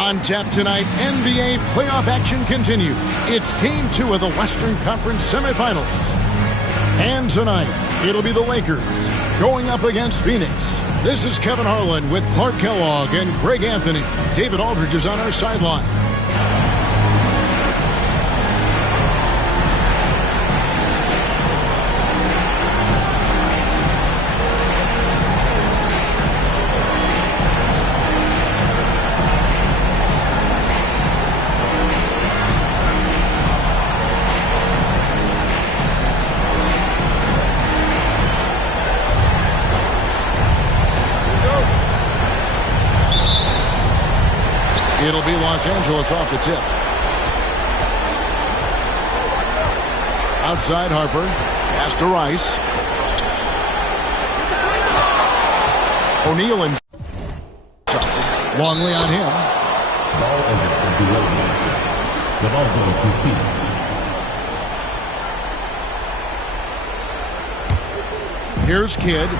On tap tonight, NBA playoff action continues. It's Game 2 of the Western Conference semifinals. And tonight, it'll be the Lakers going up against Phoenix. This is Kevin Harlan with Clark Kellogg and Greg Anthony. David Aldridge is on our sideline. It'll be Los Angeles off the tip. Outside Harper. Pass to Rice. O'Neal inside. Longley on him. Ball ended from below the basket. The ball goes to Phoenix. Here's Kidd.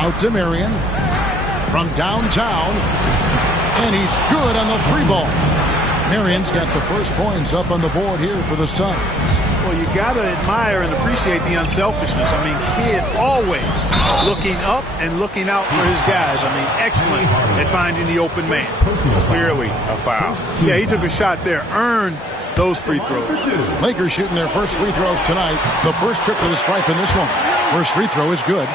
Out to Marion from downtown, and he's good on the three ball. Marion's got the first points up on the board here for the Suns. Well, you got to admire and appreciate the unselfishness. I mean, Kidd always looking up and looking out for his guys. I mean, excellent at finding the open man. Clearly a foul. Yeah, he took a shot there, earned those free throws. Lakers shooting their first free throws tonight. The first trip to the stripe in this one. First free throw is good.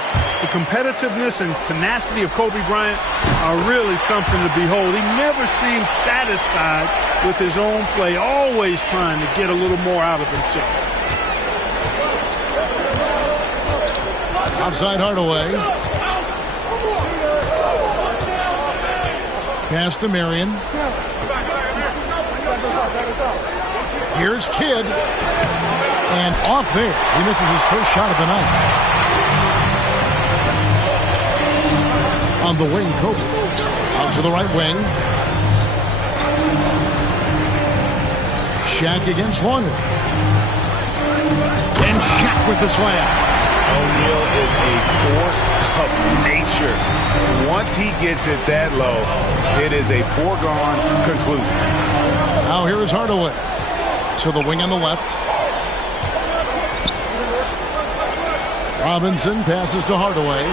The competitiveness and tenacity of Kobe Bryant are really something to behold. He never seems satisfied with his own play, always trying to get a little more out of himself. Outside Hardaway. Pass to Marion. Here's Kidd. And off there. He misses his first shot of the night. On the wing, Kobe. Out to the right wing. Shaq against Longley. And Shaq with the slam. O'Neal is a force of nature. Once he gets it that low, it is a foregone conclusion. Now here is Hardaway. To the wing on the left. Robinson passes to Hardaway.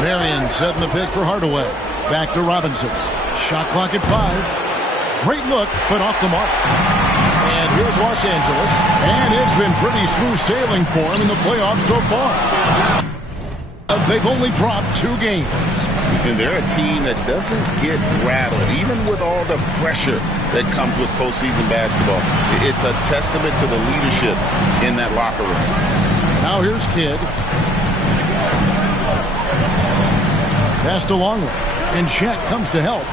Marion setting the pick for Hardaway. Back to Robinson. Shot clock at 5. Great look, but off the mark. And here's Los Angeles. And it's been pretty smooth sailing for him in the playoffs so far. They've only dropped 2 games. And they're a team that doesn't get rattled, even with all the pressure that comes with postseason basketball. It's a testament to the leadership in that locker room. Now here's Kidd. Pass to Longley. And Shaq comes to help.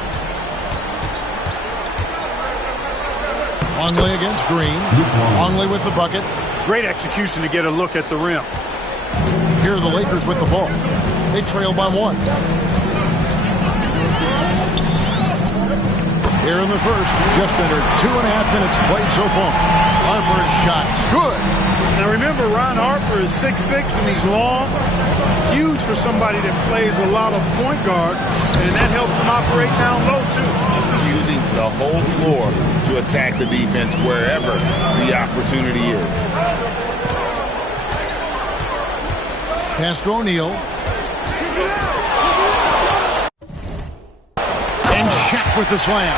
Longley against Green. Longley with the bucket. Great execution to get a look at the rim. Here are the Lakers with the ball. They trail by 1. Here in the first, just under 2.5 minutes played so far. Harper's shot's good. Now remember, Ron Harper is 6'6", and he's long. Huge for somebody that plays a lot of point guard, and that helps him operate down low, too. This is using the whole floor to attack the defense wherever the opportunity is. Pass to O'Neal. And Shaq with the slam.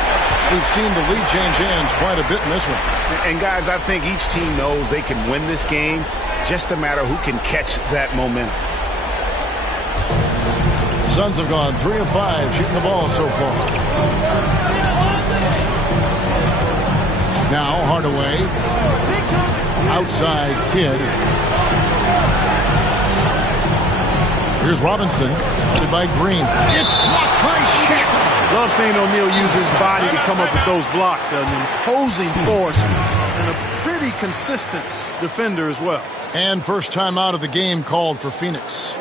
We've seen the lead change hands quite a bit in this one. And guys, I think each team knows they can win this game. Just a matter who can catch that momentum. The Suns have gone 3 of 5 shooting the ball so far. Now Hardaway. Outside Kidd. Here's Robinson. Headed by Green. It's blocked by Shaq. Love seeing O'Neal use his body to come up with those blocks. An imposing force and a pretty consistent defender as well. And first time out of the game called for Phoenix.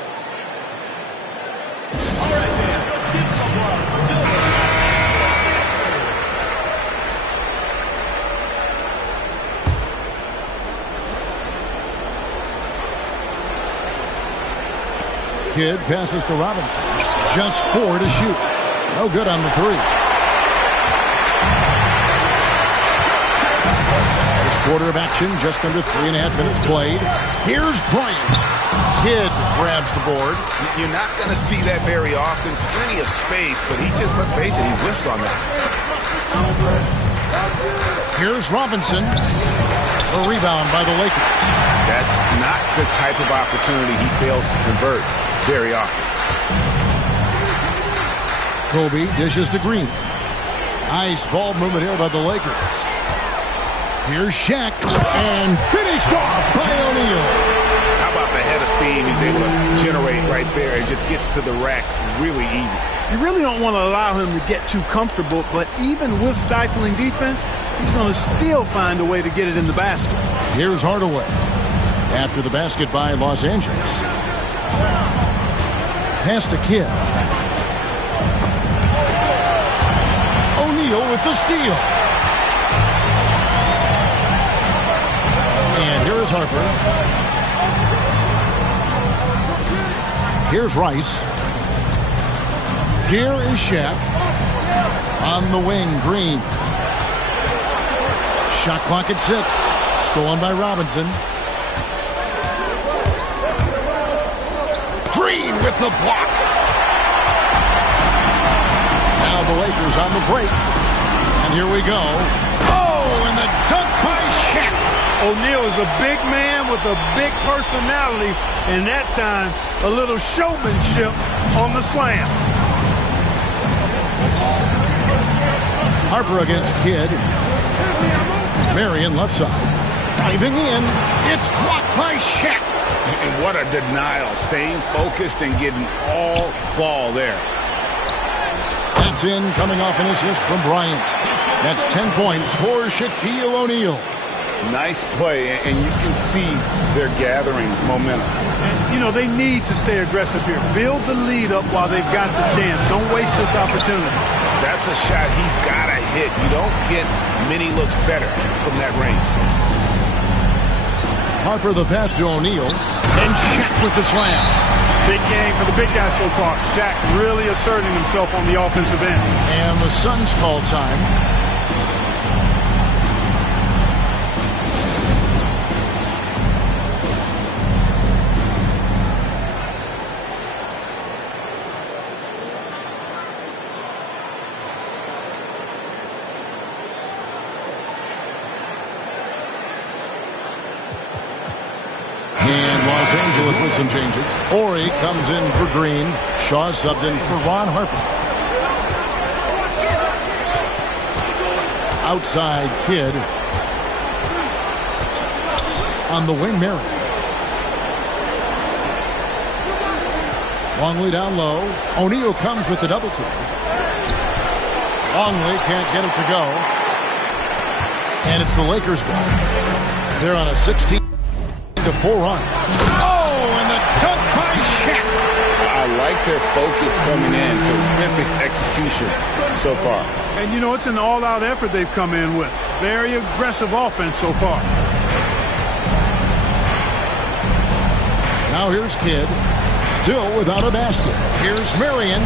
Kidd passes to Robinson. Just 4 to shoot. No good on the 3. First quarter of action, just under 3.5 minutes played. Here's Bryant. Kidd grabs the board. You're not going to see that very often. Plenty of space, but he just, let's face it, he whiffs on that. Here's Robinson. A rebound by the Lakers. That's not the type of opportunity he fails to convert very often. Kobe dishes to Green. Nice ball movement here by the Lakers. Here's Shaq. And finished off by O'Neal. How about the head of steam he's able to generate right there? It just gets to the rack really easy. You really don't want to allow him to get too comfortable, but even with stifling defense, he's going to still find a way to get it in the basket. Here's Hardaway. After the basket by Los Angeles. Pass to Kidd. O'Neal with the steal. And here is Harper. Here's Rice. Here is Shaq. On the wing, Green. Shot clock at 6. Stolen by Robinson. Green with the block. Now the Lakers on the break. And here we go. Oh, and the dunk by Shaq. O'Neal is a big man with a big personality, and that time a little showmanship on the slam. Harper against Kidd. Marion left side. Driving in. It's blocked by Shaq. And what a denial. Staying focused and getting all ball there. That's in, coming off an assist from Bryant. That's 10 points for Shaquille O'Neal. Nice play, and you can see they're gathering momentum. And, you know, they need to stay aggressive here. Build the lead up while they've got the chance. Don't waste this opportunity. That's a shot he's got to hit. You don't get many looks better from that range. Harper the pass to O'Neal. And Shaq with the slam. Big game for the big guy so far. Shaq really asserting himself on the offensive end. And the Suns call time. Los Angeles with some changes. Horry comes in for Green. Shaw subbed in for Ron Harper. Outside Kidd. On the wing, Marion. Longley down low. O'Neal comes with the double team. Longley can't get it to go. And it's the Lakers ball. They're on a 16-4 run. Oh, and the dunk by Shaq. I like their focus coming in. Terrific execution so far. And, you know, it's an all-out effort they've come in with. Very aggressive offense so far. Now here's Kidd. Still without a basket. Here's Marion.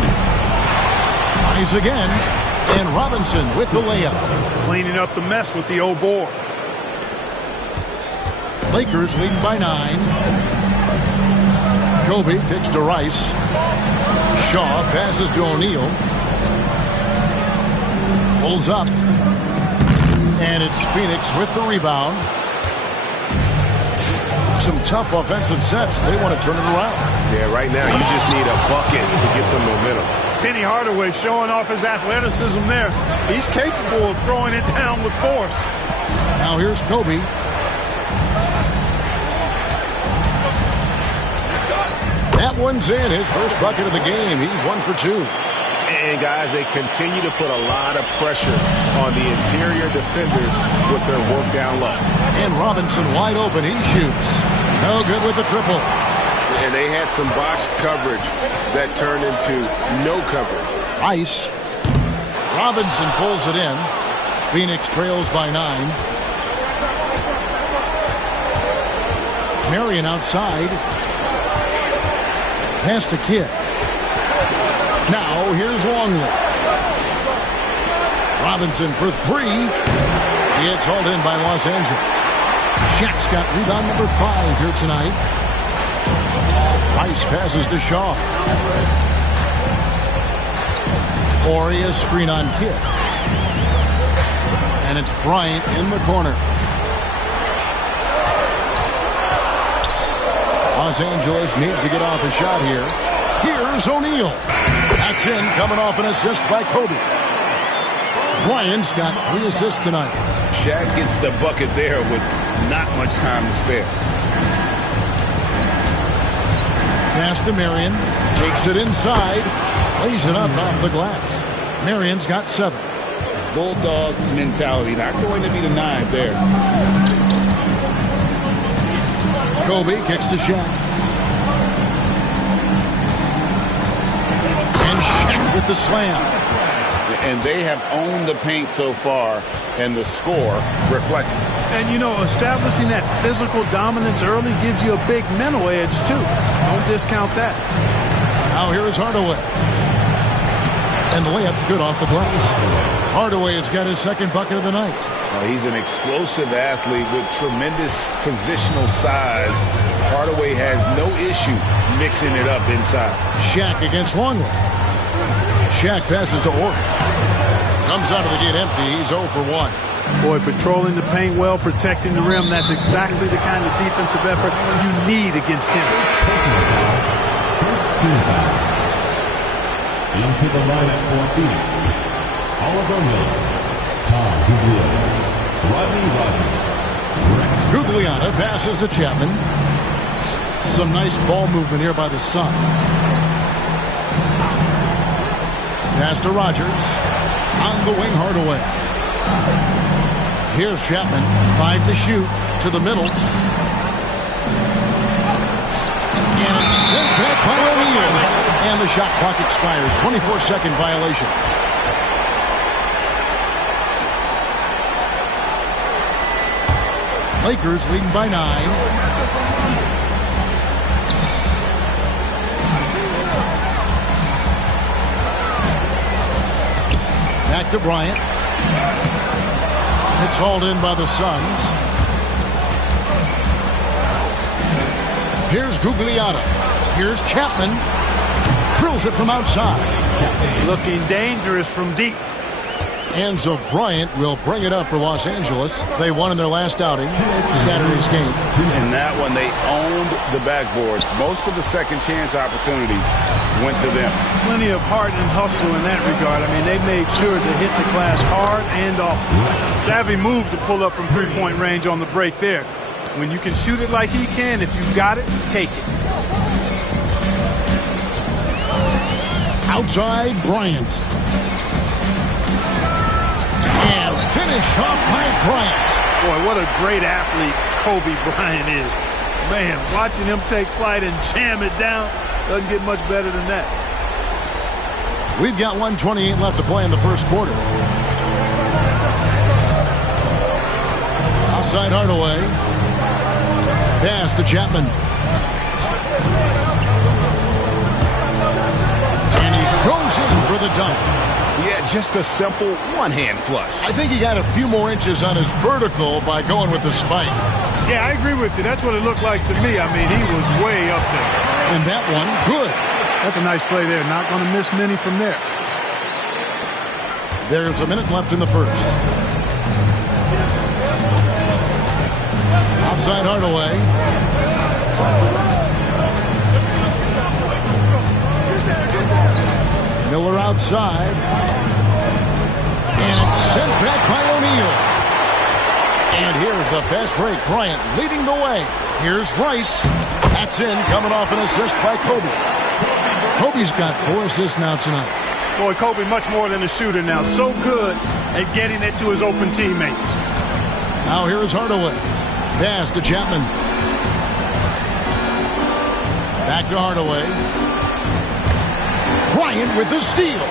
Tries again. And Robinson with the layup. Cleaning up the mess with the old board. Lakers leading by 9. Kobe kicks to Rice. Shaw passes to O'Neal. Pulls up. And it's Phoenix with the rebound. Some tough offensive sets. They want to turn it around. Yeah, right now you just need a bucket to get some momentum. Penny Hardaway showing off his athleticism there. He's capable of throwing it down with force. Now here's Kobe. That one's in. His first bucket of the game. He's 1 for 2. And, guys, they continue to put a lot of pressure on the interior defenders with their work down low. And Robinson wide open. He shoots. No good with the triple. And they had some botched coverage that turned into no coverage. Rice. Robinson pulls it in. Phoenix trails by 9. Marion outside. Pass to Kidd. Now here's Longley. Robinson for three. It's hauled in by Los Angeles. Shaq's got rebound number 5 here tonight. Rice passes to Shaw. Horry a screen on Kidd. And it's Bryant in the corner. Los Angeles needs to get off a shot here. Here's O'Neal. That's in, coming off an assist by Kobe. Bryant's got 3 assists tonight. Shaq gets the bucket there with not much time to spare. Pass to Marion. Takes it inside. Lays it up off the glass. Marion's got 7. Bulldog mentality. Not going to be denied there. Kobe kicks to Shaq. And Shaq with the slam. And they have owned the paint so far, and the score reflects it. And, you know, establishing that physical dominance early gives you a big mental edge, too. Don't discount that. Now here is Hardaway. And the layup's good off the glass. Hardaway has got his second bucket of the night. He's an explosive athlete with tremendous positional size. Hardaway has no issue mixing it up inside. Shaq against Longley. Shaq passes to Horry. Comes out of the gate empty. He's 0 for 1. Boy, patrolling the paint well, protecting the rim. That's exactly the kind of defensive effort you need against him. First team foul. Into the lineup for Phoenix. Oliver Miller, Tom Gugliotta, Rodney Rogers, Rex Gugliotta passes to Chapman. Some nice ball movement here by the Suns. Pass to Rogers. On the wing, Hardaway. Here's Chapman. 5 to shoot. To the middle. And it's sent back by O'Neal. And the shot clock expires. 24-second violation. Lakers leading by 9. Back to Bryant. It's hauled in by the Suns. Here's Gugliotta. Here's Chapman. Drills it from outside. Looking dangerous from deep. And so Bryant will bring it up for Los Angeles. They won in their last outing, Saturday's game. In that one, they owned the backboards. Most of the second chance opportunities went to them. Plenty of heart and hustle in that regard. I mean, they made sure to hit the glass hard and often. Savvy move to pull up from three-point range on the break there. When you can shoot it like he can, if you got it, take it. Outside Bryant. And finish off by Bryant. Boy, what a great athlete Kobe Bryant is. Man, watching him take flight and jam it down doesn't get much better than that. We've got 1:28 left to play in the first quarter. Outside Hardaway. Pass to Chapman. And he goes in for the dunk. Yeah, just a simple one-hand flush. I think he got a few more inches on his vertical by going with the spike. Yeah, I agree with you. That's what it looked like to me. I mean, he was way up there. And that one, good. That's a nice play there. Not going to miss many from there. There's a minute left in the first. Outside Hardaway. Miller outside. And it's sent back by O'Neal. And here's the fast break. Bryant leading the way. Here's Rice. That's in, coming off an assist by Kobe. Kobe's got 4 assists now tonight. Boy, Kobe much more than a shooter now. So good at getting it to his open teammates. Now here is Hardaway. Pass to Chapman. Back to Hardaway. Bryant with the steal.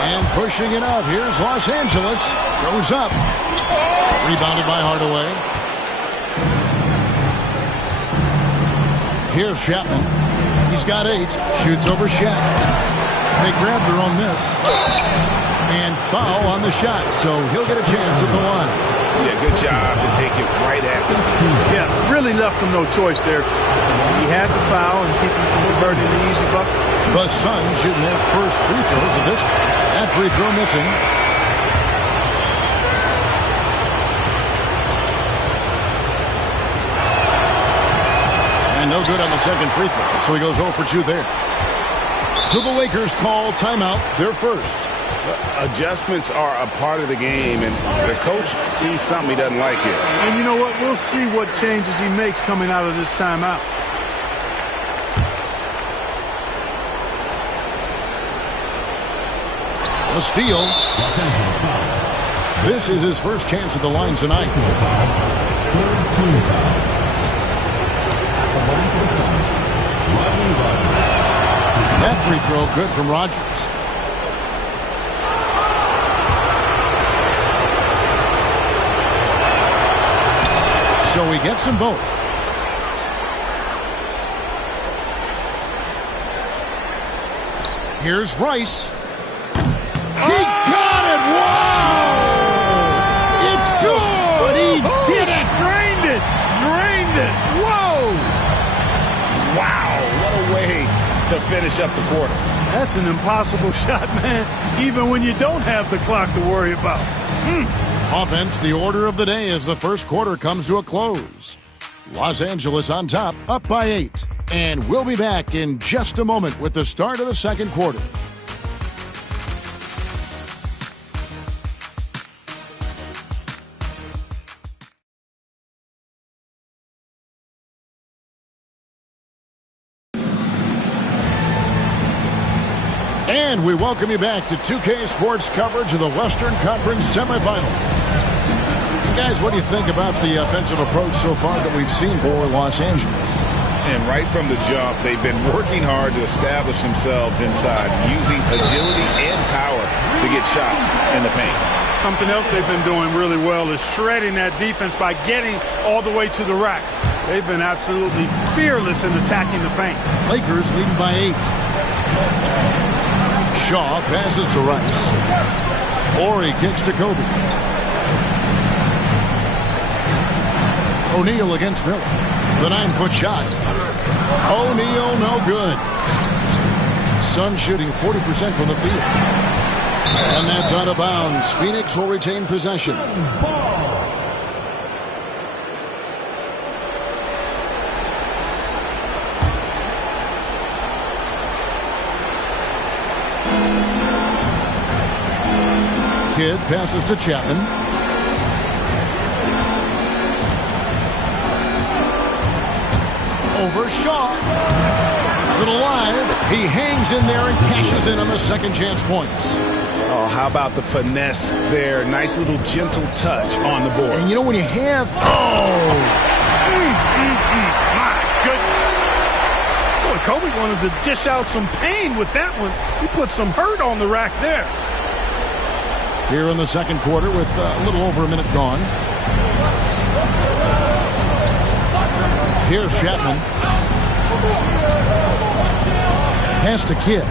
And pushing it up. Here's Los Angeles. Goes up. Rebounded by Hardaway. Here's Chapman. He's got 8. Shoots over Shaq. They grab their own miss. And foul on the shot, so he'll get a chance at the line. Yeah, good job to take it right at them. Yeah, really left him no choice there. He had the foul and keep him from converting the easy bucket. The Suns shooting their first free throws of this. That free throw missing. And no good on the second free throw, so he goes 0 for 2 there. So the Lakers call timeout, their first. Adjustments are a part of the game, and the coach sees something he doesn't like here. And you know what? We'll see what changes he makes coming out of this timeout. A steal. This is his first chance at the line tonight. That free throw good from Rogers. So he gets them both. Here's Rice. He got it! Wow! It's good! But he did it! Drained it! Drained it! Whoa! Wow, what a way to finish up the quarter. That's an impossible shot, man, even when you don't have the clock to worry about. Offense, the order of the day as the first quarter comes to a close. Los Angeles on top, up by 8. And we'll be back in just a moment with the start of the second quarter. And we welcome you back to 2K Sports coverage of the Western Conference semifinals. Guys, what do you think about the offensive approach so far that we've seen for Los Angeles? And right from the jump, they've been working hard to establish themselves inside, using agility and power to get shots in the paint. Something else they've been doing really well is shredding that defense by getting all the way to the rack. They've been absolutely fearless in attacking the paint. Lakers leading by 8. Shaw passes to Rice. Horry kicks to Kobe. O'Neal against Miller. The 9-foot shot. O'Neal no good. Suns shooting 40% from the field. And that's out of bounds. Phoenix will retain possession. Kidd passes to Chapman. Over Shaw. Is it alive? He hangs in there and cashes in on the second chance points. Oh, how about the finesse there? Nice little gentle touch on the board. And you know when you have... My goodness. Boy, Kobe wanted to dish out some pain with that one. He put some hurt on the rack there. Here in the second quarter with a little over a minute gone. Here's Chapman. Pass to Kidd.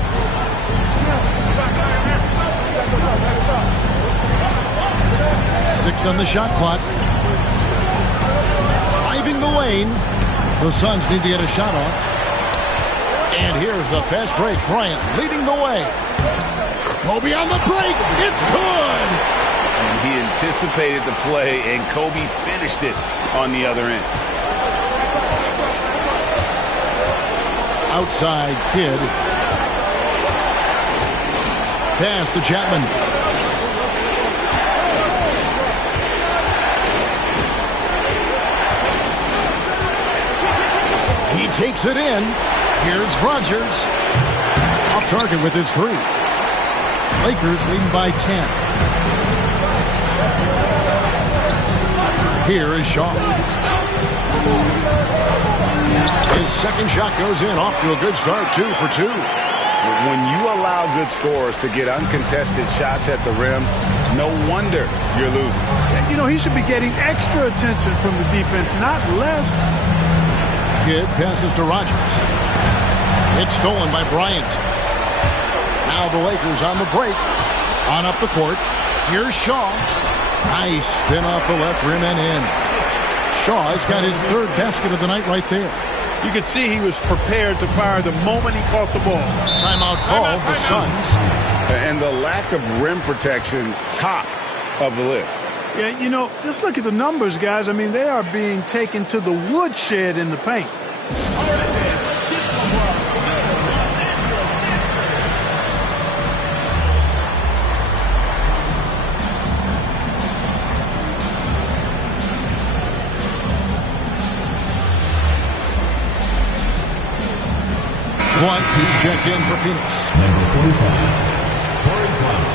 Six on the shot clock. Driving the lane. The Suns need to get a shot off. And here's the fast break. Bryant leading the way. Kobe on the break. It's good. And he anticipated the play, and Kobe finished it on the other end. Outside Kidd. Pass to Chapman. He takes it in. Here's Rogers. Off target with his 3. Lakers leading by 10. Here is Shaw. His second shot goes in, off to a good start, 2 for 2. When you allow good scorers to get uncontested shots at the rim, no wonder you're losing. And, you know, he should be getting extra attention from the defense, not less. Kidd passes to Rogers. It's stolen by Bryant. Now the Lakers on the break. On up the court. Here's Shaw. Nice spin off the left rim and in. Shaw's got his third basket of the night right there. You could see he was prepared to fire the moment he caught the ball. Timeout call for Suns. And the lack of rim protection, top of the list. Yeah, you know, just look at the numbers, guys. I mean, they are being taken to the woodshed in the paint. Blunt, he's checked in for Phoenix. Number 45, Corey Blunt.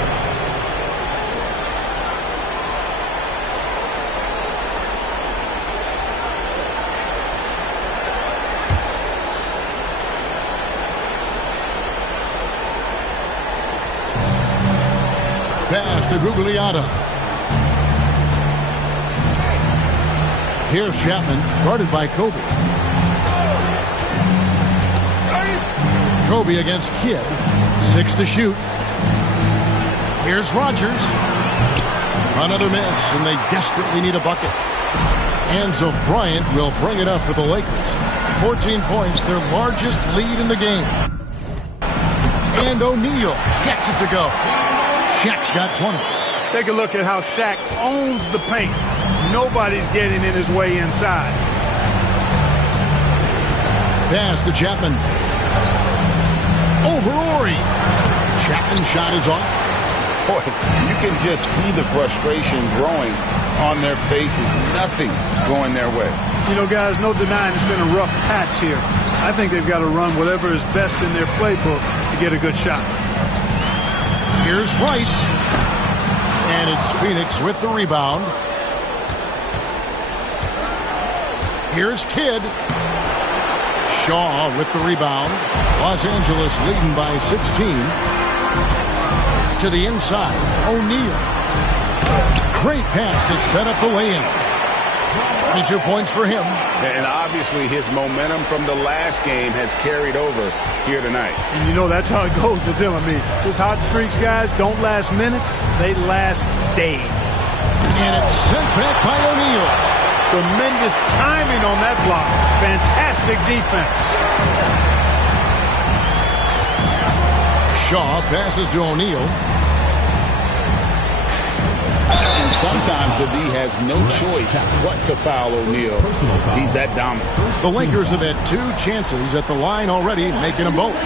Pass to Gugliotta. Here's Chapman, guarded by Kobe. Kobe against Kidd. 6 to shoot. Here's Rogers. Another miss, and they desperately need a bucket. Enzo Bryant will bring it up for the Lakers. 14 points, their largest lead in the game. And O'Neal gets it to go. Shaq's got 20. Take a look at how Shaq owns the paint. Nobody's getting in his way inside. Pass to Chapman. Over Ori. Chapman's shot is off. Boy, you can just see the frustration growing on their faces. Nothing going their way. You know, guys, no denying it's been a rough patch here. I think they've got to run whatever is best in their playbook to get a good shot. Here's Rice. And it's Phoenix with the rebound. Here's Kidd. Shaw with the rebound. Los Angeles leading by 16. To the inside. O'Neal. Great pass to set up the lay-in. 22 points for him. And obviously his momentum from the last game has carried over here tonight. And you know that's how it goes with him. I mean, his hot streaks, guys, don't last minutes. They last days. And it's sent back by O'Neal. Tremendous timing on that block. Fantastic defense. Shaw passes to O'Neal. And sometimes the D has no choice but to foul O'Neal. He's that dominant. The Lakers have had 2 chances at the line already, making them both.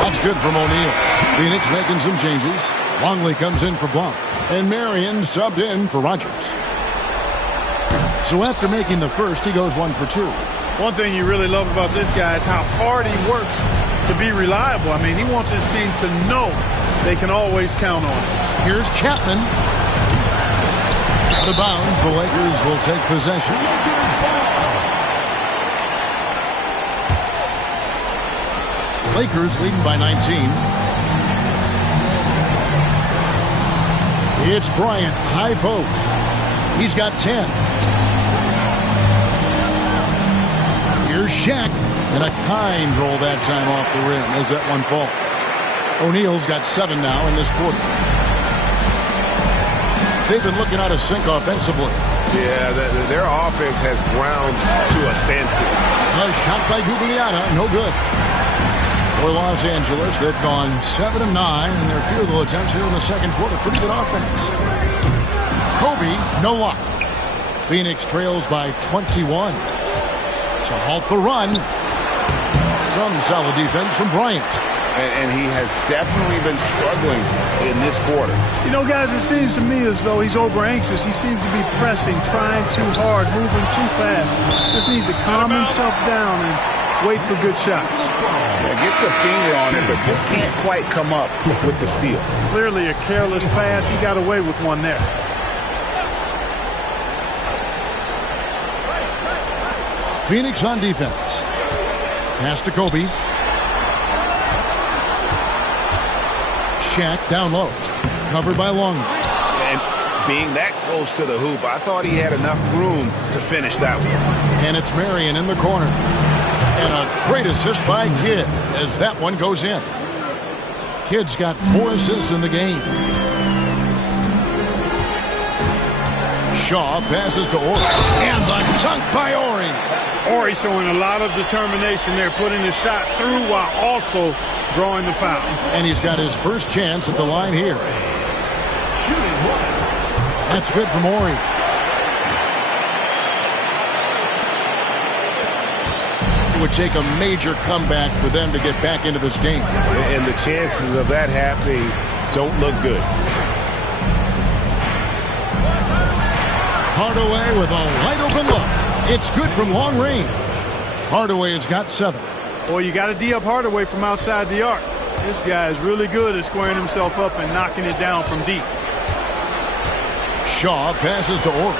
That's good from O'Neal. Phoenix making some changes. Longley comes in for Blount. And Marion subbed in for Rogers. So after making the first, he goes 1 for 2. One thing you really love about this guy is how hard he works to be reliable. I mean, he wants his team to know they can always count on him. Here's Chapman. Out of bounds, the Lakers will take possession. Lakers leading by 19. It's Bryant, high post. He's got 10. Here's Shaq. And a kind roll that time off the rim as that one falls. O'Neal's got 7 now in this quarter. They've been looking out of sync offensively. Yeah, their offense has ground to a standstill. A shot by Gugliotta, no good. For Los Angeles, they've gone 7 of 9 in their field goal attempts here in the second quarter. Pretty good offense. Kobe, no luck. Phoenix trails by 21. To halt the run. Some solid defense from Bryant. And he has definitely been struggling in this quarter. You know, guys, it seems to me as though he's over-anxious. He seems to be pressing, trying too hard, moving too fast. Just needs to calm himself down and wait for good shots. Yeah, gets a finger on it, but just can't quite come up with the steal. Clearly a careless pass. He got away with one there. Phoenix on defense. Pass to Kobe. Shaq down low. Covered by Longley. And being that close to the hoop, I thought he had enough room to finish that one. And it's Marion in the corner. And a great assist by Kidd as that one goes in. Kidd's got 4 assists in the game. Shaw passes to Ori. And the dunk by Ori. Ori showing a lot of determination there, putting the shot through while also drawing the foul. And he's got his first chance at the line here. That's good from Ori. It would take a major comeback for them to get back into this game. And the chances of that happening don't look good. Hardaway with a wide open look. It's good from long range. Hardaway has got 7. Boy, you got to D up Hardaway from outside the arc. This guy is really good at squaring himself up and knocking it down from deep. Shaw passes to Ori.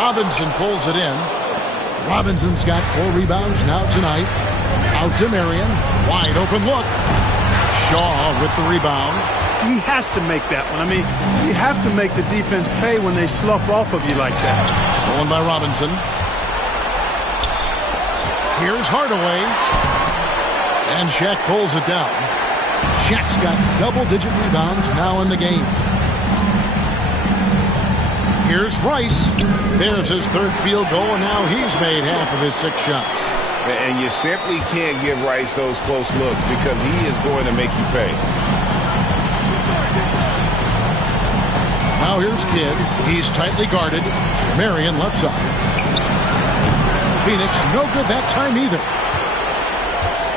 Robinson pulls it in. Robinson's got 4 rebounds now tonight. Out to Marion. Wide open look. Shaw with the rebound. He has to make that one. I mean, you have to make the defense pay when they slough off of you like that. Stolen by Robinson. Here's Hardaway. And Shaq pulls it down. Shaq's got double-digit rebounds now in the game. Here's Rice. There's his 3rd field goal, and now he's made half of his 6 shots. And you simply can't give Rice those close looks because he is going to make you pay. Now here's Kidd. He's tightly guarded. Marion left side. Phoenix no good that time either.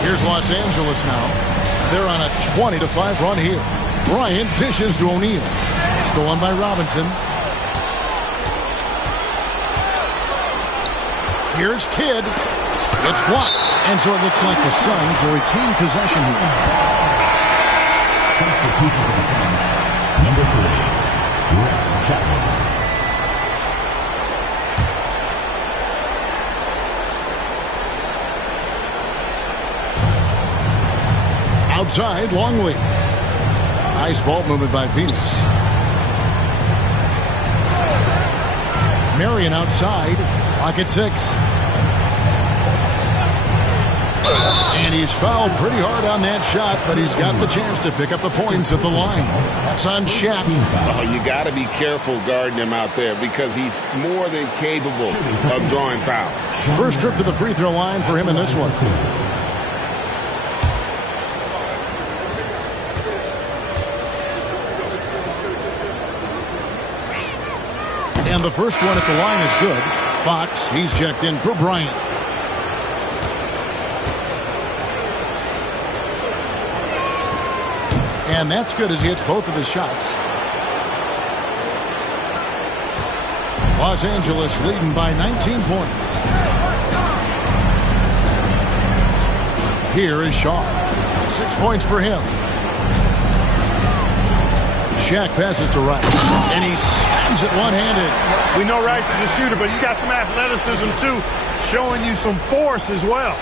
Here's Los Angeles now. They're on a 20-5 run here. Bryant dishes to O'Neal. Stolen by Robinson. Here's Kidd. It's blocked. And so it looks like the Suns will retain possession here. Substitution for the Suns. Number 3. Rex Chapman. Outside, Longley. Nice ball movement by Phoenix. Marion outside. Clock at 6. And he's fouled pretty hard on that shot, but he's got the chance to pick up the points at the line. That's on Shaq. Oh, you got to be careful guarding him out there because he's more than capable of drawing fouls. First trip to the free throw line for him in this one. And the first one at the line is good. Fox, he's checked in for Bryant. And that's good as he hits both of his shots. Los Angeles leading by 19 points. Here is Shaw. 6 points for him. Shaq passes to Rice, and he slams it one-handed. We know Rice is a shooter, but he's got some athleticism, too, showing you some force as well.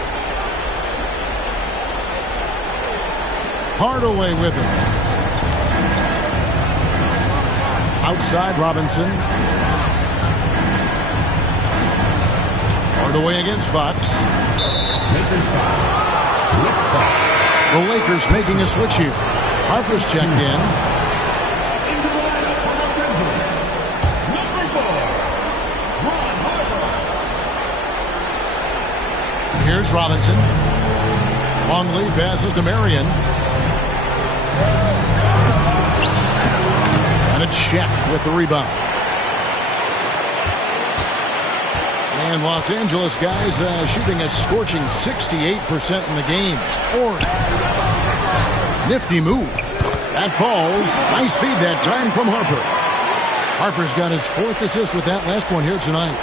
Hardaway with him. Outside, Robinson. Hardaway against Fox. The Lakers making a switch here. Harper's checked in. Here's Robinson. Longley passes to Marion. And it's Shaq with the rebound. And Los Angeles guys shooting a scorching 68% in the game. Nifty move. That falls. Nice feed that time from Harper. Harper's got his 4th assist with that last one here tonight.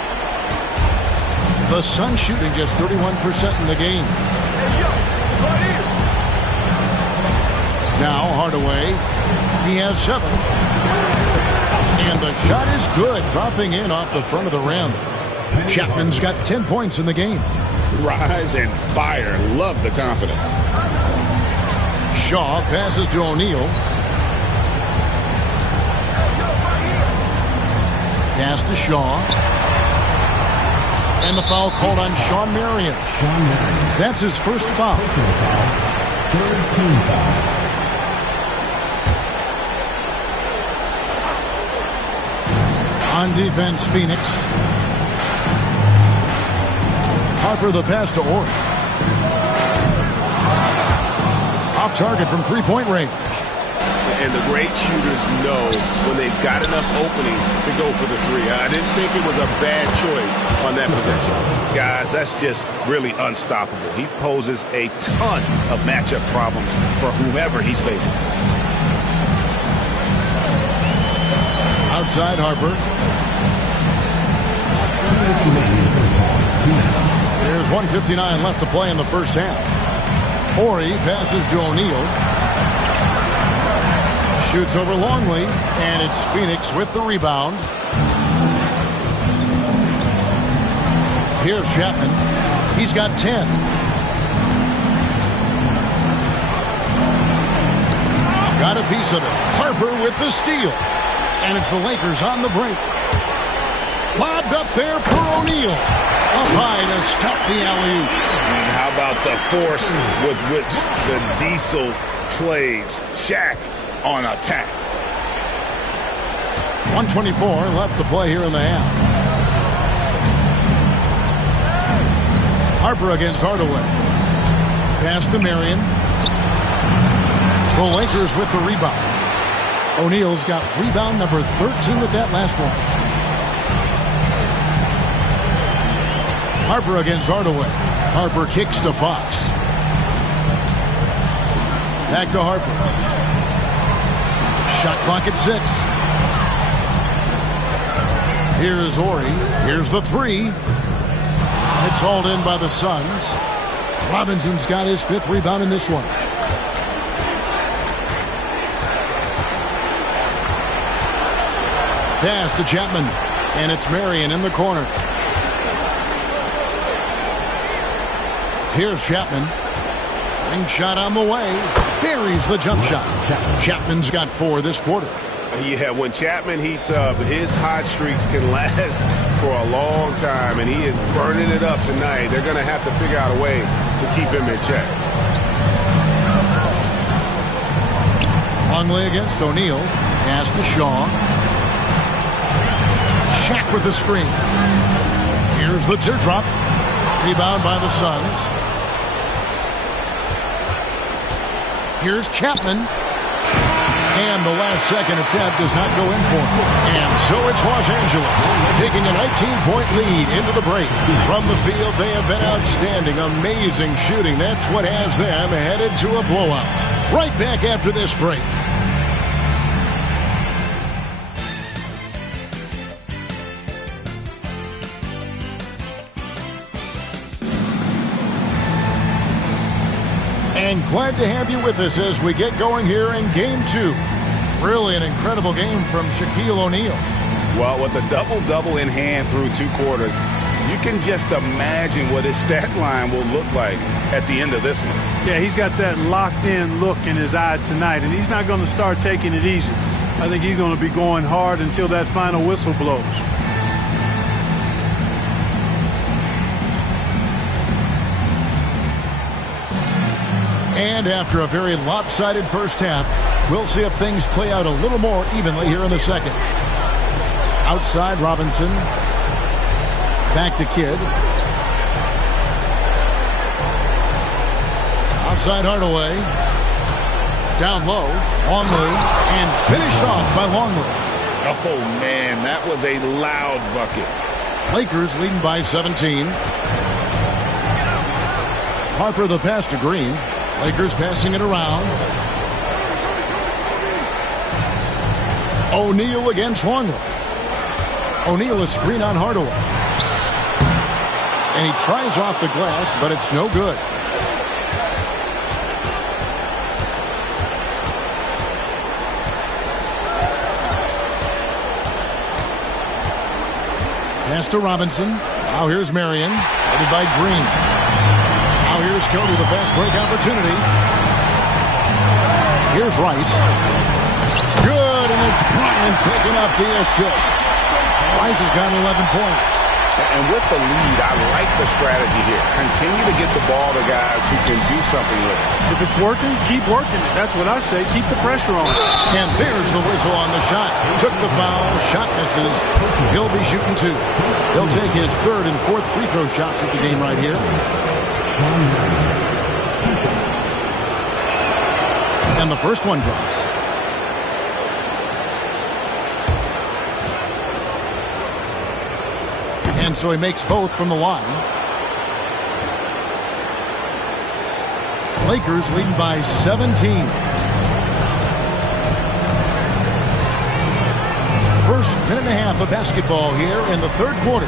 The Suns shooting just 31% in the game. Now Hardaway. He has 7. And the shot is good, dropping in off the front of the rim. Chapman's got 10 points in the game. Rise and fire. Love the confidence. Shaw passes to O'Neal. Pass to Shaw. And the foul called on Shawn Marion. That's his first foul. Third team foul. On defense, Phoenix. Harper the pass to Orr. Off target from three-point range. And the great shooters know when they've got enough opening to go for the three. I didn't think it was a bad choice on that possession. Guys, that's just really unstoppable. He poses a ton of matchup problems for whomever he's facing. Outside Harper. There's 1:59 left to play in the first half. Horry passes to O'Neal. Shoots over Longley, and it's Phoenix with the rebound. Here's Chapman. He's got 10. Got a piece of it. Harper with the steal. And it's the Lakers on the break. Lobbed up there for O'Neal. Up high to stop the alley-oop. And how about the force with which the Diesel plays Shaq on attack? 1:24 left to play here in the half. Harper against Hardaway. Pass to Marion. The Lakers with the rebound. O'Neal's got rebound number 13 with that last one. Harper against Hardaway. Harper kicks to Fox. Back to Harper. Shot clock at 6. Here's Horry. Here's the three. It's hauled in by the Suns. Robinson's got his 5th rebound in this one. Pass to Chapman. And it's Marion in the corner. Here's Chapman. Ring shot on the way. Buries the jump shot. Chapman's got 4 this quarter. Yeah, when Chapman heats up, his hot streaks can last for a long time, and he is burning it up tonight. They're going to have to figure out a way to keep him in check. Longley against O'Neal. Pass to Shaw. Shaq with the screen. Here's the teardrop. Rebound by the Suns. Here's Chapman. And the last second attempt does not go in for him. And so it's Los Angeles taking a 19-point lead into the break. From the field, they have been outstanding. Amazing shooting. That's what has them headed to a blowout. Right back after this break. And glad to have you with us as we get going here in Game 2. Really an incredible game from Shaquille O'Neal. Well, with a double-double in hand through 2 quarters, you can just imagine what his stat line will look like at the end of this one. Yeah, he's got that locked-in look in his eyes tonight, and he's not going to start taking it easy. I think he's going to be going hard until that final whistle blows. And after a very lopsided first half, we'll see if things play out a little more evenly here in the second. Outside Robinson. Back to Kidd. Outside Hardaway. Down low. Longley. And finished off by Longley. Oh, man, that was a loud bucket. Lakers leading by 17. Harper the pass to Green. Lakers passing it around. O'Neal against Longley. O'Neal a screen on Hardaway. And he tries off the glass, but it's no good. Pass to Robinson. Now here's Marion. Headed by Green. Now here's Cody, the fast break opportunity. Here's Rice. Good, and it's Bryant picking up the assist. Rice has got 11 points. And with the lead, I like the strategy here. Continue to get the ball to guys who can do something with it. If it's working, keep working it. That's what I say. Keep the pressure on. And there's the whistle on the shot. Took the foul. Shot misses. He'll be shooting 2. He'll take his 3rd and 4th free throw shots at the game right here. And the first one drops. And so he makes both from the line. Lakers leading by 17. First minute and a half of basketball here in the 3rd quarter.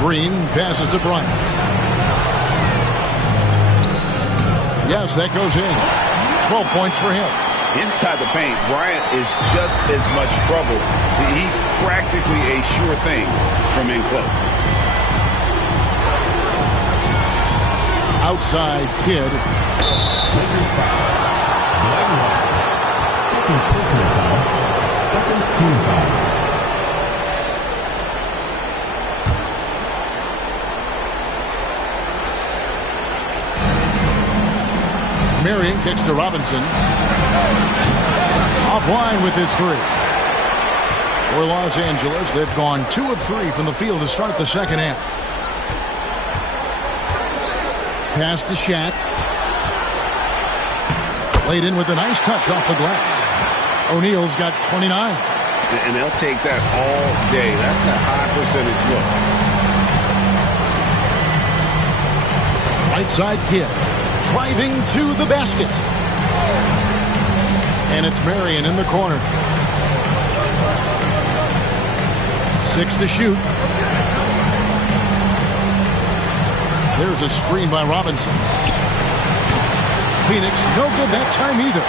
Green passes to Bryant. Yes, that goes in. 12 points for him. Inside the paint, Bryant is just as much trouble. He's practically a sure thing from in close. Outside Kidd. Lakers foul. Glenn Rice. Second personal foul. Second team foul. Marion kicks to Robinson. Offline with his 3. For Los Angeles, they've gone 2 of 3 from the field to start the second half. Pass to Shaq. Laid in with a nice touch off the glass. O'Neal's got 29. And they'll take that all day. That's a high percentage look. Right side Kidd. Driving to the basket. And it's Marion in the corner. 6 to shoot. There's a screen by Robinson. Phoenix, no good that time either.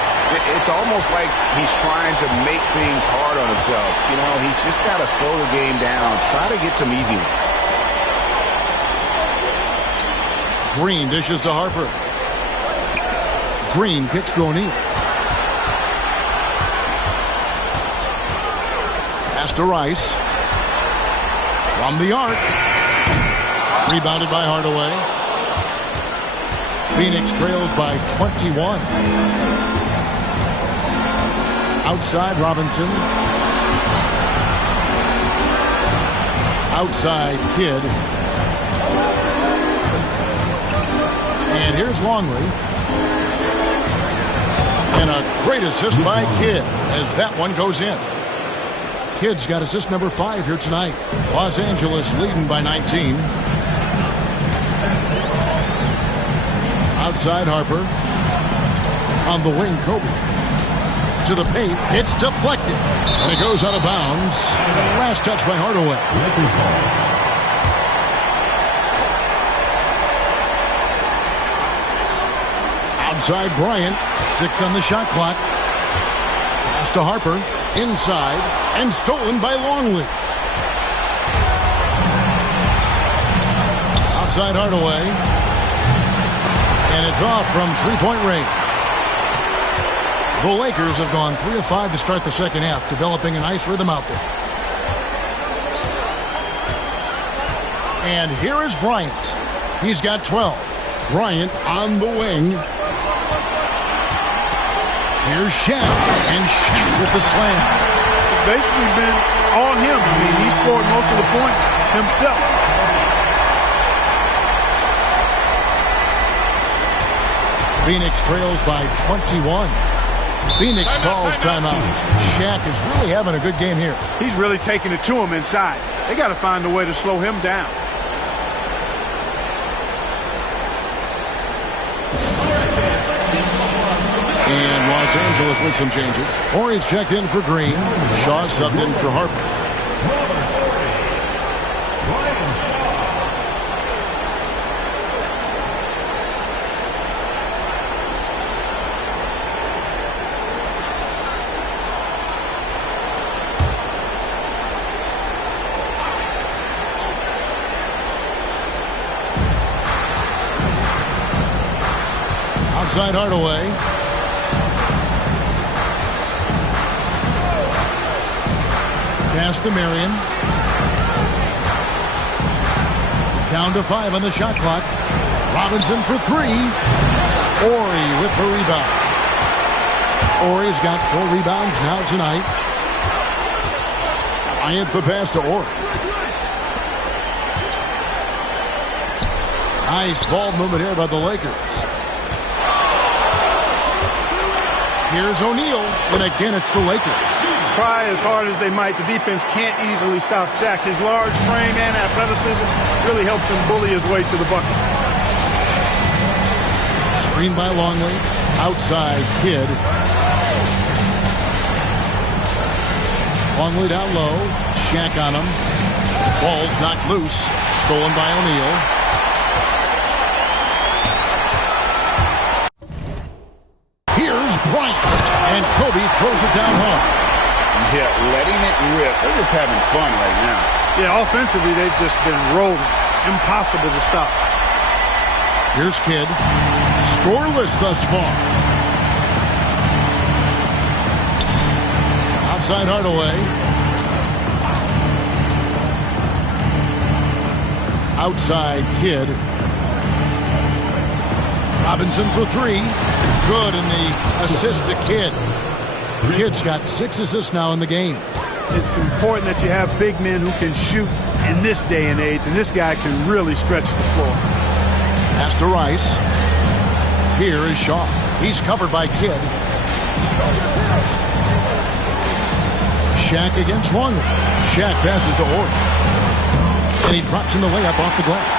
It's almost like he's trying to make things hard on himself. You know, he's just got to slow the game down. Try to get some easy ones. Green dishes to Harper. Green kicks to O'Neal. Pass to Rice. From the arc. Rebounded by Hardaway. Phoenix trails by 21. Outside Robinson. Outside Kidd. And here's Longley. And a great assist by Kidd as that one goes in. Kidd's got assist number 5 here tonight. Los Angeles leading by 19. Outside Harper. On the wing, Kobe. To the paint. It's deflected. And it goes out of bounds. Last touch by Hardaway. Lakers ball. Outside Bryant. 6 on the shot clock. Pass to Harper. Inside. And stolen by Longley. Outside Hardaway. And it's off from three-point range. The Lakers have gone 3 of 5 to start the second half, developing a nice rhythm out there. And here is Bryant. He's got 12. Bryant on the wing. Here's Shaq. And Shaq with the slam. It's basically been all him. I mean, he scored most of the points himself. Phoenix trails by 21. Phoenix calls timeout. Shaq is really having a good game here. He's really taking it to him inside. They got to find a way to slow him down. And Los Angeles with some changes. Horry's checked in for Green. Shaw subbed in for Harper. Outside Hardaway. Pass to Marion. Down to 5 on the shot clock. Robinson for 3. Horry with the rebound. Horry's got 4 rebounds now tonight. Bryant the pass to Horry. Nice ball movement here by the Lakers. Here's O'Neal, and again it's the Lakers. Try as hard as they might, the defense can't easily stop Shaq. His large frame and athleticism really helps him bully his way to the bucket. Screen by Longley. Outside Kidd. Longley down low. Shaq on him. Ball's knocked loose. Stolen by O'Neal. Here's Bryant. And Kobe throws it down home. Yeah, letting it rip. They're just having fun right now. Yeah, offensively, they've just been rolling. Impossible to stop. Here's Kidd. Scoreless thus far. Outside Hardaway. Outside Kidd. Robinson for 3. Good, and the assist to Kidd. Kidd's got 6 assists now in the game. It's important that you have big men who can shoot in this day and age, and this guy can really stretch the floor. Pass to Rice. Here is Shaw. He's covered by Kidd. Shaq against Longley. Shaq passes to Horry. And he drops in the layup off the glass.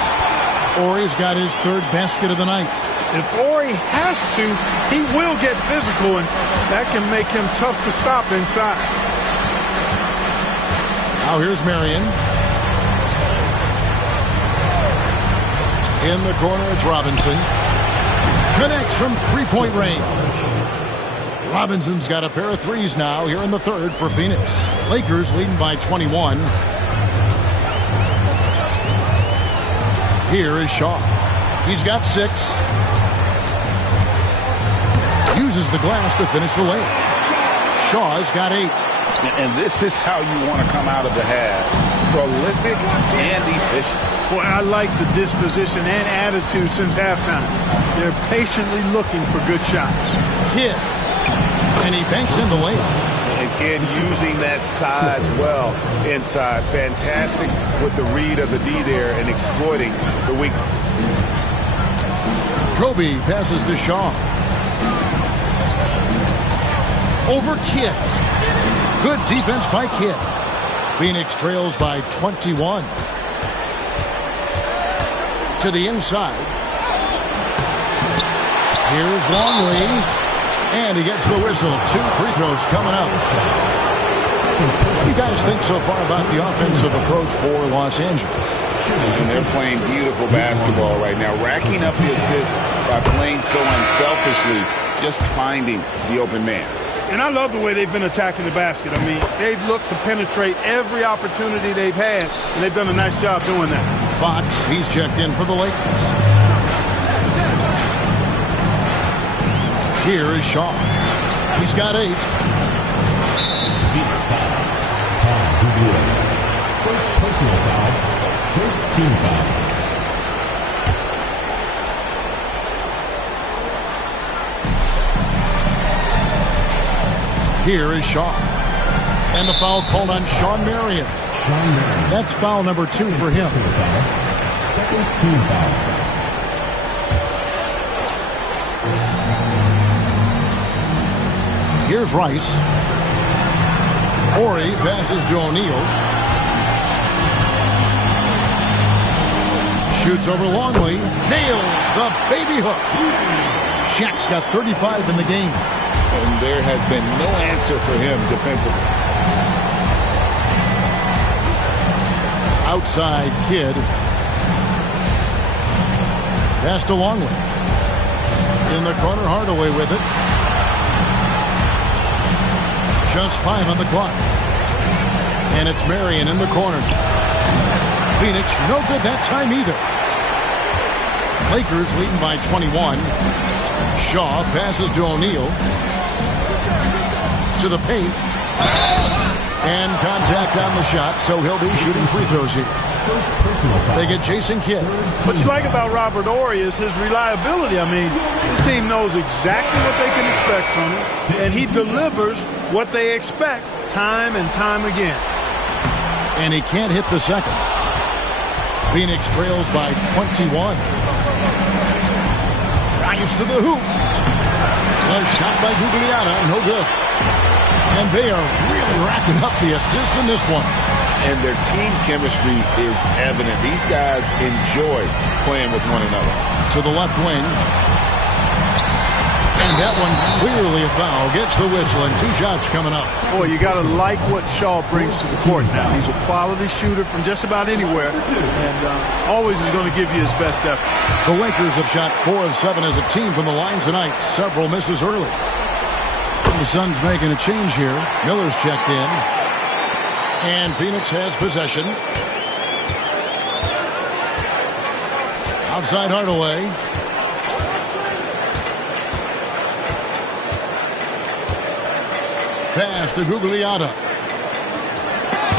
Horry's got his 3rd basket of the night. If Horry has to, he will get physical, and that can make him tough to stop inside. Now here's Marion. In the corner, it's Robinson. Connects from 3-point range. Robinson's got a pair of 3s now here in the 3rd for Phoenix. Lakers leading by 21. Here is Shaw. He's got 6. Uses the glass to finish the layup. Shaw's got 8. And this is how you want to come out of the half. Prolific and efficient. Boy, I like the disposition and attitude since halftime. They're patiently looking for good shots. Kidd. And he banks in the layup. And Kidd using that size well inside. Fantastic with the read of the D there and exploiting the weakness. Kobe passes to Shaw. Over Kidd. Good defense by Kidd. Phoenix trails by 21. To the inside. Here's Longley. And he gets the whistle. 2 free throws coming up. What do you guys think so far about the offensive approach for Los Angeles? And they're playing beautiful basketball right now. Racking up the assists by playing so unselfishly. Just finding the open man. And I love the way they've been attacking the basket. I mean, they've looked to penetrate every opportunity they've had, and they've done a nice job doing that. Fox, he's checked in for the Lakers. Here is Shaw. He's got 8. Phoenix foul. Tom Dubuque. First personal foul. First team foul. Here is Shaw. And the foul called on Shawn Marion. That's foul number 2 for him. Second team foul. Here's Rice. Horry passes to O'Neal. Shoots over Longley. Nails the baby hook. Shaq's got 35 in the game. And there has been no answer for him defensively. Outside Kidd. Pass to Longley. In the corner, Hardaway with it. Just 5 on the clock. And it's Marion in the corner. Phoenix, no good that time either. Lakers leading by 21. Shaw passes to O'Neal. To the paint. And contact on the shot, so he'll be shooting free throws here. First personal foul. They get Jason Kidd. What you like about Robert Horry is his reliability. I mean, his team knows exactly what they can expect from him, and he delivers what they expect time and time again. And he can't hit the second. Phoenix trails by 21. Drives to the hoop. A shot by Gugliotta, no good. And they are really racking up the assists in this one. And their team chemistry is evident. These guys enjoy playing with one another. To the left wing. And that one clearly a foul. Gets the whistle, and 2 shots coming up. Boy, you got to like what Shaw brings to the court now. He's a quality shooter from just about anywhere, and always is going to give you his best effort. The Lakers have shot 4 of 7 as a team from the line tonight. Several misses early. The Suns making a change here. Miller's checked in. And Phoenix has possession. Outside Hardaway. Pass to Gugliotta.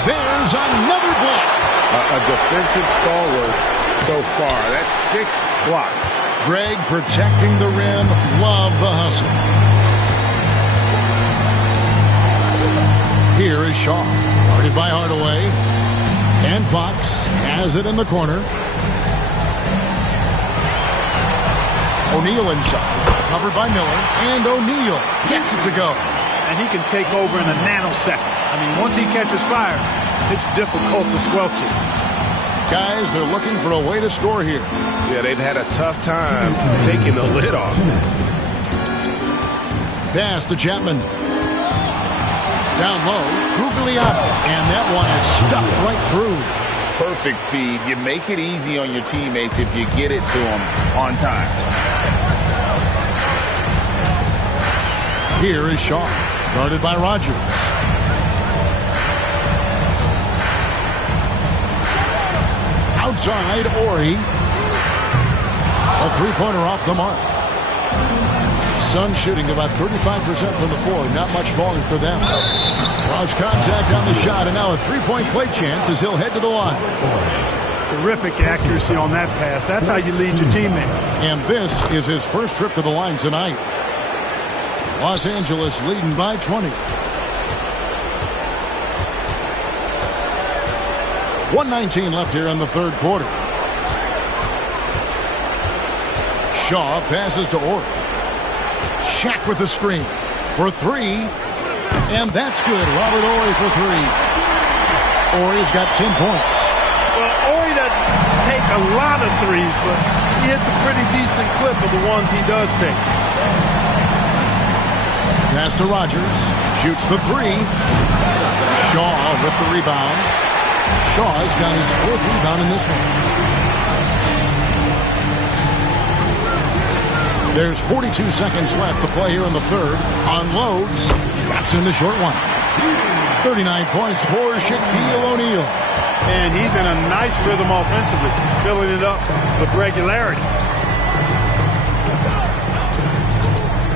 There's another block. A defensive stalwart so far. That's 6 blocks. Greg protecting the rim. Love the hustle. Here is Shaw. Guarded by Hardaway. And Fox has it in the corner. O'Neal inside. Covered by Miller. And O'Neal gets it to go. And he can take over in a nanosecond. I mean, once he catches fire, it's difficult to squelch it. Guys, they're looking for a way to score here. Yeah, they've had a tough time taking the lid off. Pass to Chapman. Down low, Gugliotta. And that one is stuffed right through. Perfect feed. You make it easy on your teammates if you get it to them on time. Here is Shaw. Guarded by Rogers. Outside, Horry. A three-pointer off the mark. Suns shooting about 35% from the floor. Not much falling for them. Lost contact on the shot, and now a three-point play chance as he'll head to the line. Terrific accuracy on that pass. That's how you lead your teammate. And this is his first trip to the line tonight. Los Angeles leading by 20. 1:19 left here in the third quarter. Shaw passes to Horry. Shaq with the screen for 3. And that's good. Robert Horry for 3. Horry's got 10 points. Well, Horry doesn't take a lot of threes, but he hits a pretty decent clip of the ones he does take. Pass to Rogers. Shoots the 3. Shaw with the rebound. Shaw's got his 4th rebound in this one. There's 42 seconds left to play here in the third. Unloads. Drops in the short one. 39 points for Shaquille O'Neal. And he's in a nice rhythm offensively, filling it up with regularity.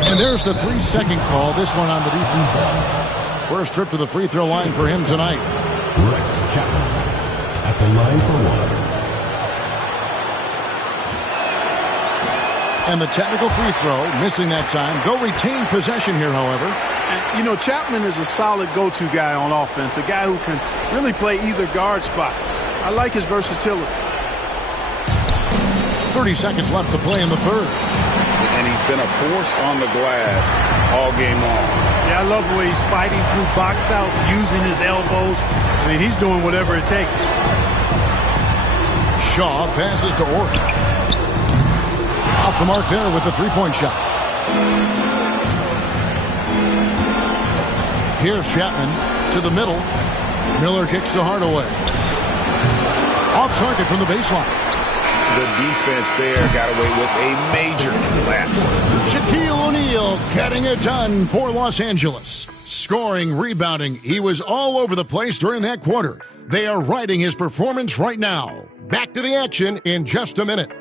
And there's the 3-second call. This one on the defense. First trip to the free throw line for him tonight. Rex Chapman at the line for 1. And the technical free throw, missing that time. They'll retain possession here, however. And, you know, Chapman is a solid go-to guy on offense, a guy who can really play either guard spot. I like his versatility. 30 seconds left to play in the third. And he's been a force on the glass all game long. Yeah, I love the way he's fighting through box outs, using his elbows. I mean, he's doing whatever it takes. Shaw passes to Horry. Off the mark there with the three-point shot. Here's Chapman to the middle. Miller kicks to Hardaway. Off target from the baseline. The defense there got away with a major collapse. Shaquille O'Neal getting it done for Los Angeles. Scoring, rebounding. He was all over the place during that quarter. They are riding his performance right now. Back to the action in just a minute.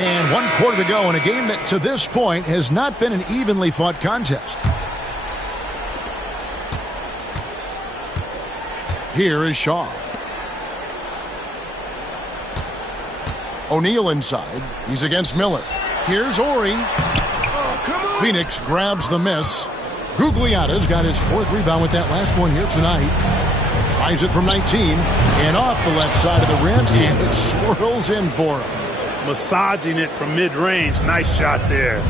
And 1 quarter to go in a game that to this point has not been an evenly fought contest. Here is Shaw. O'Neal inside. He's against Miller. Here's Ori. Phoenix grabs the miss. Gugliotta's got his 4th rebound with that last one here tonight. Tries it from 19 and off the left side of the rim, and it swirls in for him. Massaging it from mid-range. Nice shot there.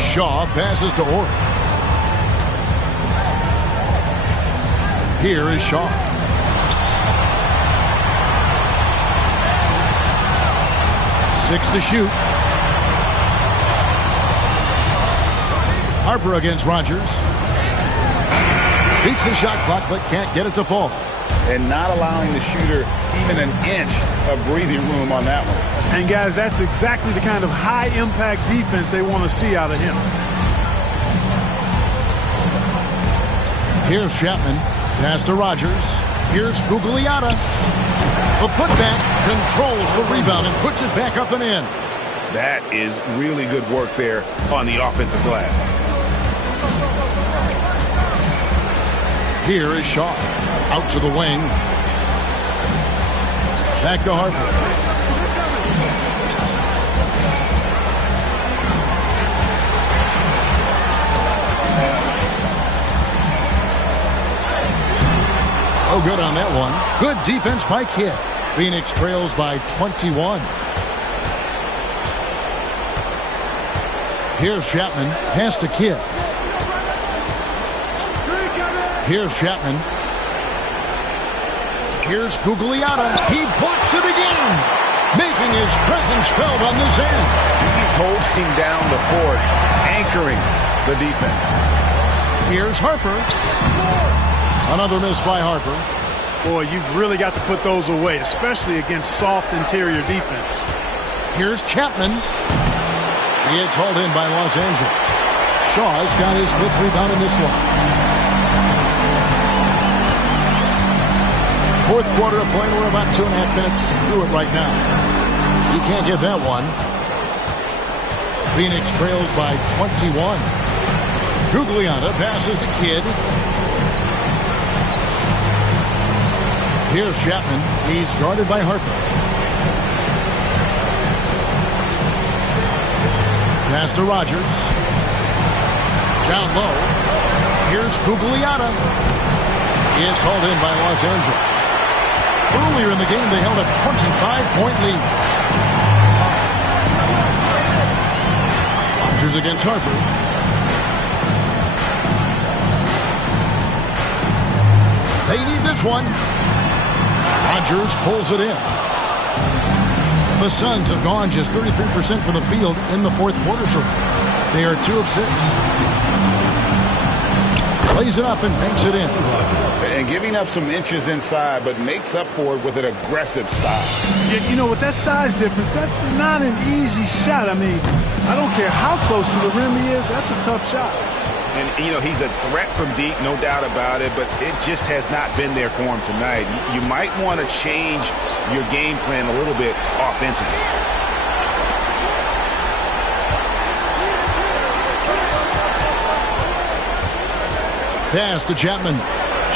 Shaw passes to Ori. Here is Shaw. Six to shoot. Harper against Rogers. Beats the shot clock, but can't get it to fall. And not allowing the shooter even an inch of breathing room on that one. And, guys, that's exactly the kind of high-impact defense they want to see out of him. Here's Chapman. Pass to Rogers. Here's Gugliotta. The putback controls the rebound and puts it back up and in. That is really good work there on the offensive glass. Here is Shaw. Out to the wing. Back to Harper. Oh, good on that one. Good defense by Kidd. Phoenix trails by 21. Here's Chapman. Pass to Kidd. Here's Chapman. Here's Gugliotta. He blocks it again, making his presence felt on this end. He's holding down the fort, anchoring the defense. Here's Harper. Another miss by Harper. Boy, you've really got to put those away, especially against soft interior defense. Here's Chapman. It's hauled in by Los Angeles. Shaw's got his 5th rebound in this one. 4th quarter of play. We're about 2.5 minutes through it right now. You can't get that one. Phoenix trails by 21. Gugliotta passes to Kidd. Here's Chapman. He's guarded by Harper. Pass to Rogers. Down low. Here's Gugliotta. It's hauled in by Los Angeles. Earlier in the game, they held a 25-point lead. Rogers against Harper. They need this one. Rogers pulls it in. The Suns have gone just 33% from the field in the 4th quarter so far. They are 2 of 6. Plays it up and banks it in. And giving up some inches inside, but makes up for it with an aggressive style. Yeah, you know, with that size difference, that's not an easy shot. I mean, I don't care how close to the rim he is, that's a tough shot. And, you know, he's a threat from deep, no doubt about it, but it just has not been there for him tonight. You might want to change your game plan a little bit offensively. Pass to Chapman.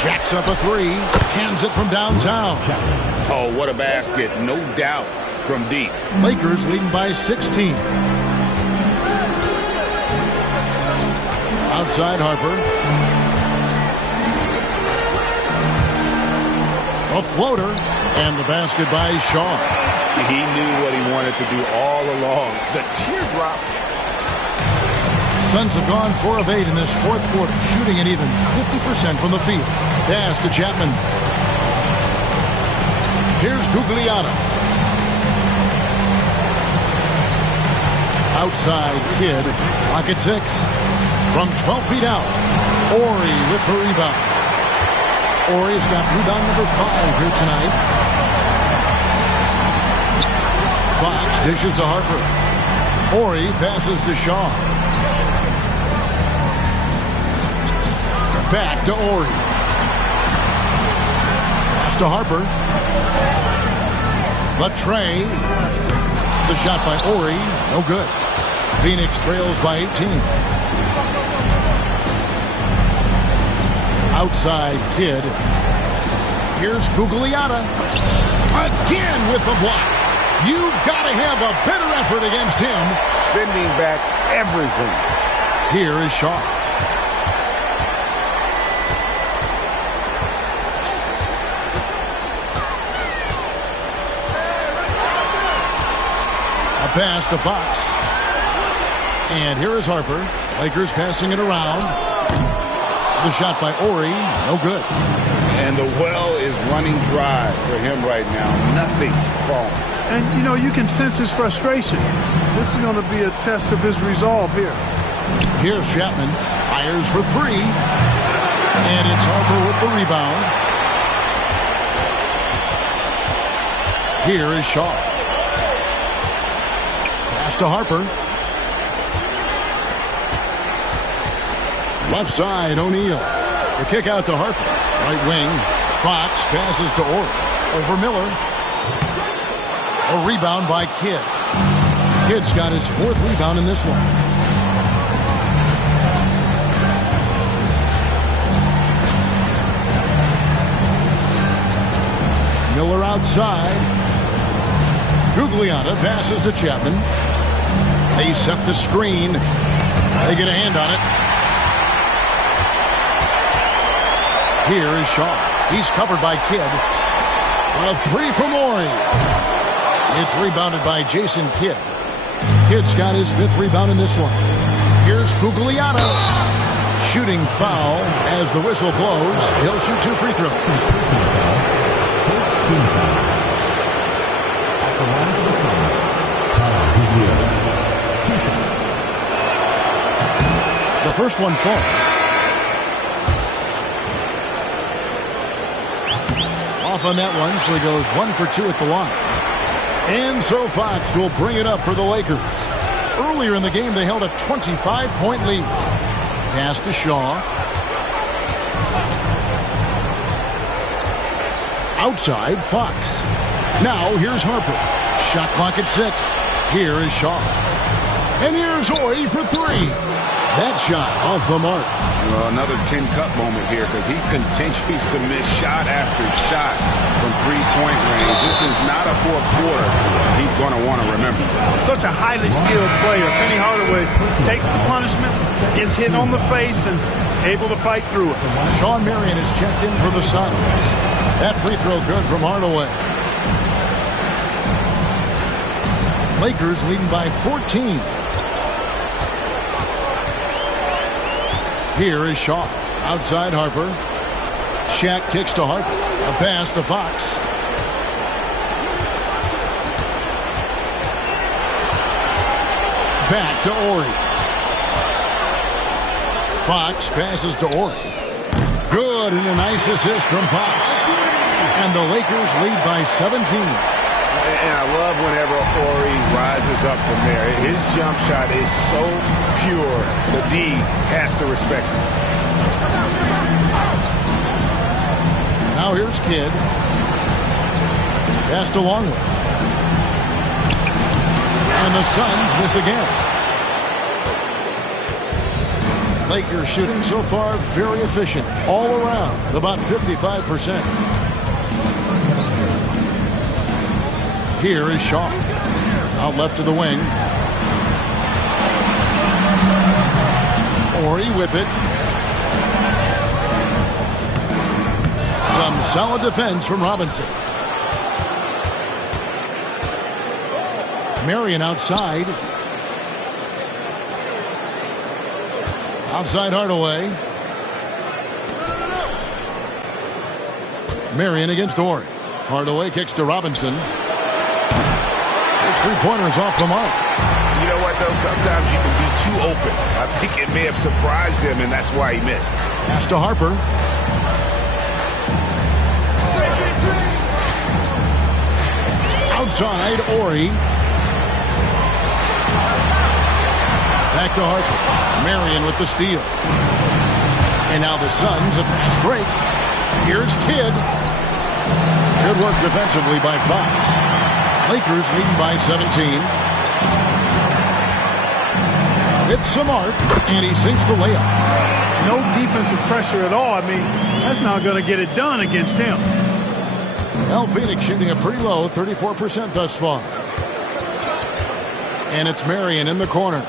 Jacks up a 3. Cans it from downtown. Oh, what a basket. No doubt from deep. Lakers leading by 16. Outside Harper. A floater. And the basket by Shaw. He knew what he wanted to do all along. The teardrop. Suns have gone 4 of 8 in this 4th quarter, shooting an even 50% from the field. Pass to Chapman. Here's Gugliotta. Outside Kidd. Lock at 6. From 12 feet out. Ori with the rebound. Ori's got rebound number 5 here tonight. Fox dishes to Harper. Ori passes to Shaw. Back to Ori. Pass to Harper. The tray. The shot by Ori, no good. Phoenix trails by 18. Outside Kidd. Here's Gugliotta. Again with the block. You've got to have a better effort against him. Sending back everything. Here is Shaw. A pass to Fox. And here is Harper. Lakers passing it around. The shot by Ori, no good. And the well is running dry for him right now. Nothing falling. And, you know, you can sense his frustration. This is going to be a test of his resolve here. Here's Chapman. Fires for three. And it's Harper with the rebound. Here is Shaw. Pass to Harper. Left side, O'Neal. The kick out to Harper. Right wing. Fox passes to Ori. Over Miller. A rebound by Kidd. Kidd's got his fourth rebound in this one. Miller outside. Gugliotta passes to Chapman. They set the screen. They get a hand on it. Here is Shaw. He's covered by Kidd. A three from Ori. It's rebounded by Jason Kidd. Kidd's got his fifth rebound in this one. Here's Gugliotta. Shooting foul as the whistle blows. He'll shoot two free throws. First team foul. At the line for the Suns, Tyler Gugliotta. 2 shots. The first one falls. Off on that one, so he goes 1 for 2 at the line. And so Fox will bring it up for the Lakers. Earlier in the game, they held a 25-point lead. Pass to Shaw. Outside, Fox. Now, here's Harper. Shot clock at 6. Here is Shaw. And here's Ori for three. That shot off the mark. Well, another tin cup moment here because he continues to miss shot after shot from three-point range. This is not a fourth quarter he's going to want to remember. Such a highly skilled player. Penny Hardaway takes the punishment, gets hit on the face, and able to fight through it. Shawn Marion is checked in for the Suns. That free throw good from Hardaway. Lakers leading by 14. Here is Shaw. Outside Harper. Shaq kicks to Harper. A pass to Fox. Back to Ori. Fox passes to Ori. Good, and a nice assist from Fox. And the Lakers lead by 17. And I love whenever Ori rises up from there. His jump shot is so pure, the D has to respect him. Now here's Kidd. Pass to Longley. And the Suns miss again. Lakers shooting so far very efficient. All around, about 55%. Here is Shaw. Out left of the wing. Ori with it. Some solid defense from Robinson. Marion outside. Outside Hardaway. Marion against Ori. Hardaway kicks to Robinson. His three-pointers off the mark. You know what, though? Sometimes you can be too open. I think it may have surprised him, and that's why he missed. Pass to Harper. Outside, Ori. Back to Harper. Marion with the steal. And now the Suns, a fast break. Here's Kidd. Good work defensively by Fox. Lakers leading by 17. With some arc, and he sinks the layup. No defensive pressure at all. I mean, that's not going to get it done against him. Well, Phoenix shooting a pretty low, 34% thus far. And it's Marion in the corner.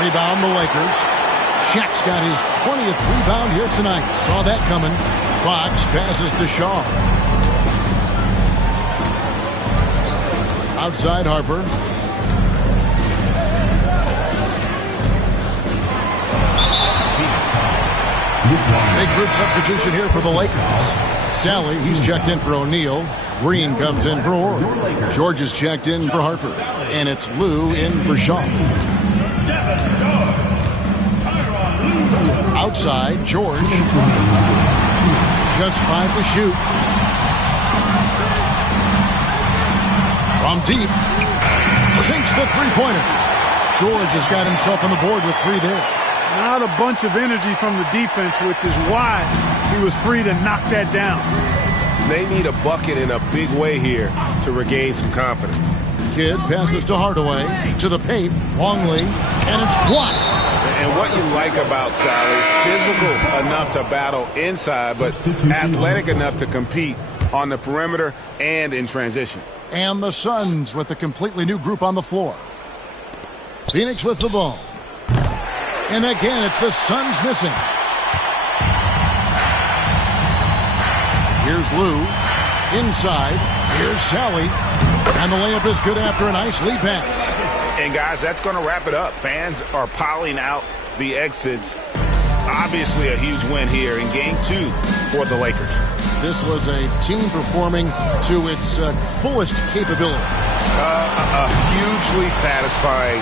Rebound the Lakers. Shaq's got his 20th rebound here tonight. Saw that coming. Fox passes to Shaw. Outside Harper. Big group substitution here for the Lakers. Sally, he's checked in for O'Neal. Green comes in for Orr. George is checked in for Harper. And it's Lou in for Shaw. Outside, George. Just 5 to shoot. From deep. Sinks the three-pointer. George has got himself on the board with 3 there. Not a bunch of energy from the defense, which is why he was free to knock that down. They need a bucket in a big way here to regain some confidence. Kidd passes to Hardaway. To the paint. Longley. And it's blocked. And what you like about Sally, physical enough to battle inside, but athletic enough to compete on the perimeter and in transition. And the Suns with a completely new group on the floor. Phoenix with the ball. And again, it's the Suns missing. Here's Lou. Inside. Here's Sally. And the layup is good after a nice lead pass. And, guys, that's going to wrap it up. Fans are piling out the exits. Obviously a huge win here in Game 2 for the Lakers. This was a team performing to its fullest capability. A hugely satisfying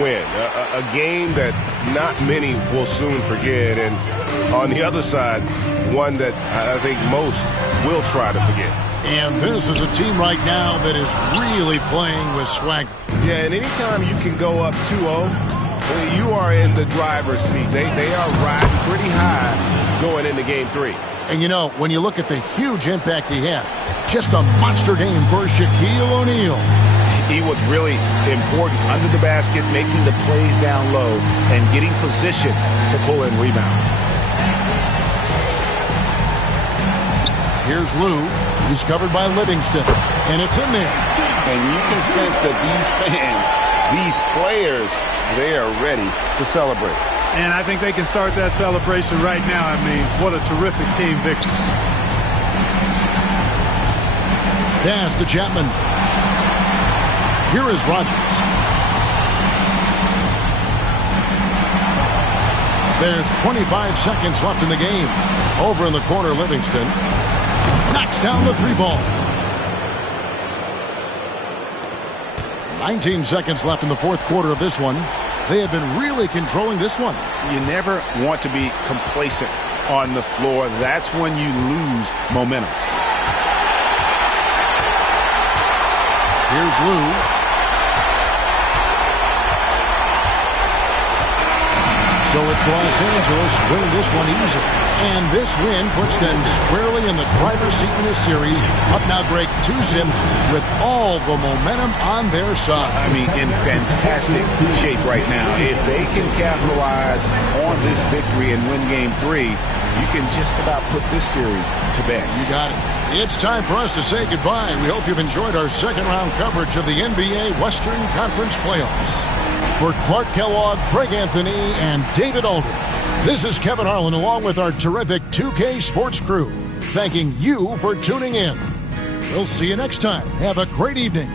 win. A game that not many will soon forget. And on the other side, one that I think most will try to forget. And this is a team right now that is really playing with swagger. Yeah, and anytime you can go up 2-0, you are in the driver's seat. They are riding pretty high going into Game 3. And, you know, when you look at the huge impact he had, just a monster game for Shaquille O'Neal. He was really important under the basket, making the plays down low and getting position to pull in rebounds. Here's Lou. He's covered by Livingston. And it's in there. And you can sense that these fans, these players, they are ready to celebrate. And I think they can start that celebration right now. I mean, what a terrific team victory. Pass to Chapman. Here is Rogers. There's 25 seconds left in the game. Over in the corner, Livingston knocks down the 3-ball. 19 seconds left in the fourth quarter of this one. They have been really controlling this one. You never want to be complacent on the floor. That's when you lose momentum. Here's Lou. So it's Los Angeles winning this one easily. And this win puts them squarely in the driver's seat in this series. Up now, Greg, 2-zip with all the momentum on their side. I mean, in fantastic shape right now. If they can capitalize on this victory and win Game 3, you can just about put this series to bed. You got it. It's time for us to say goodbye. We hope you've enjoyed our second-round coverage of the NBA Western Conference Playoffs. For Clark Kellogg, Craig Anthony, and David Aldridge, this is Kevin Harlan along with our terrific 2K Sports crew, thanking you for tuning in. We'll see you next time. Have a great evening.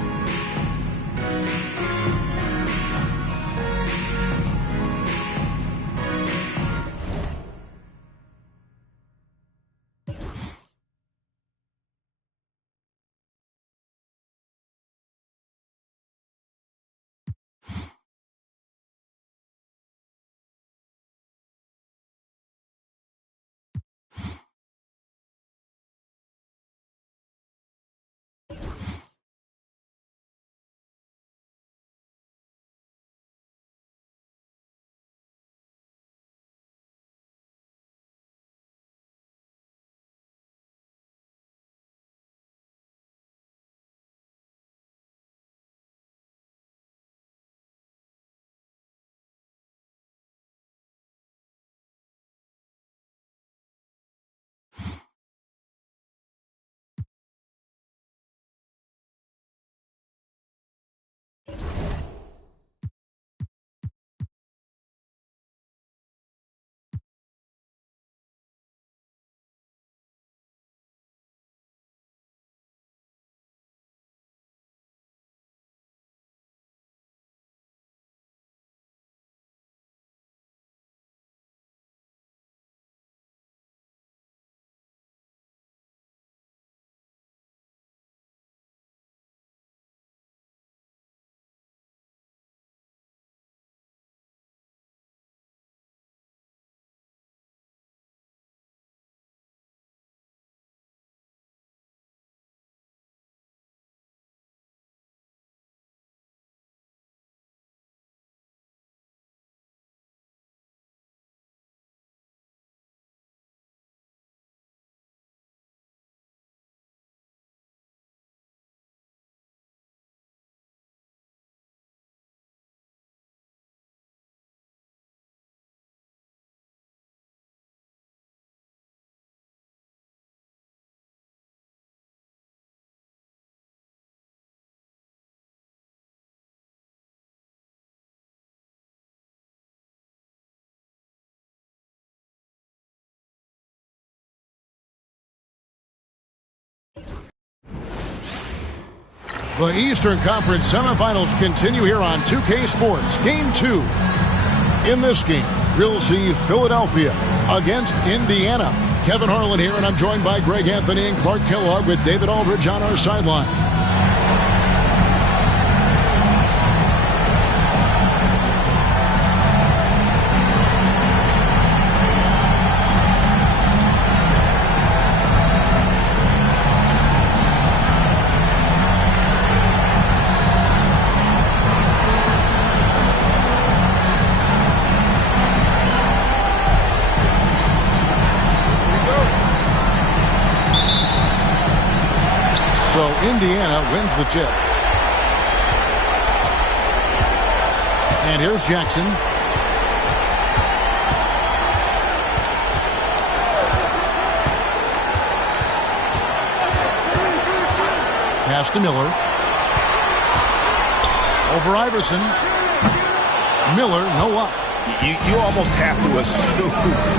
The Eastern Conference semifinals continue here on 2K Sports. Game 2. In this game, we'll see Philadelphia against Indiana. Kevin Harlan here, and I'm joined by Greg Anthony and Clark Kellogg with David Aldridge on our sideline. So Indiana wins the tip. And here's Jackson. Pass to Miller. Over Iverson. Miller, no up. You almost have to assume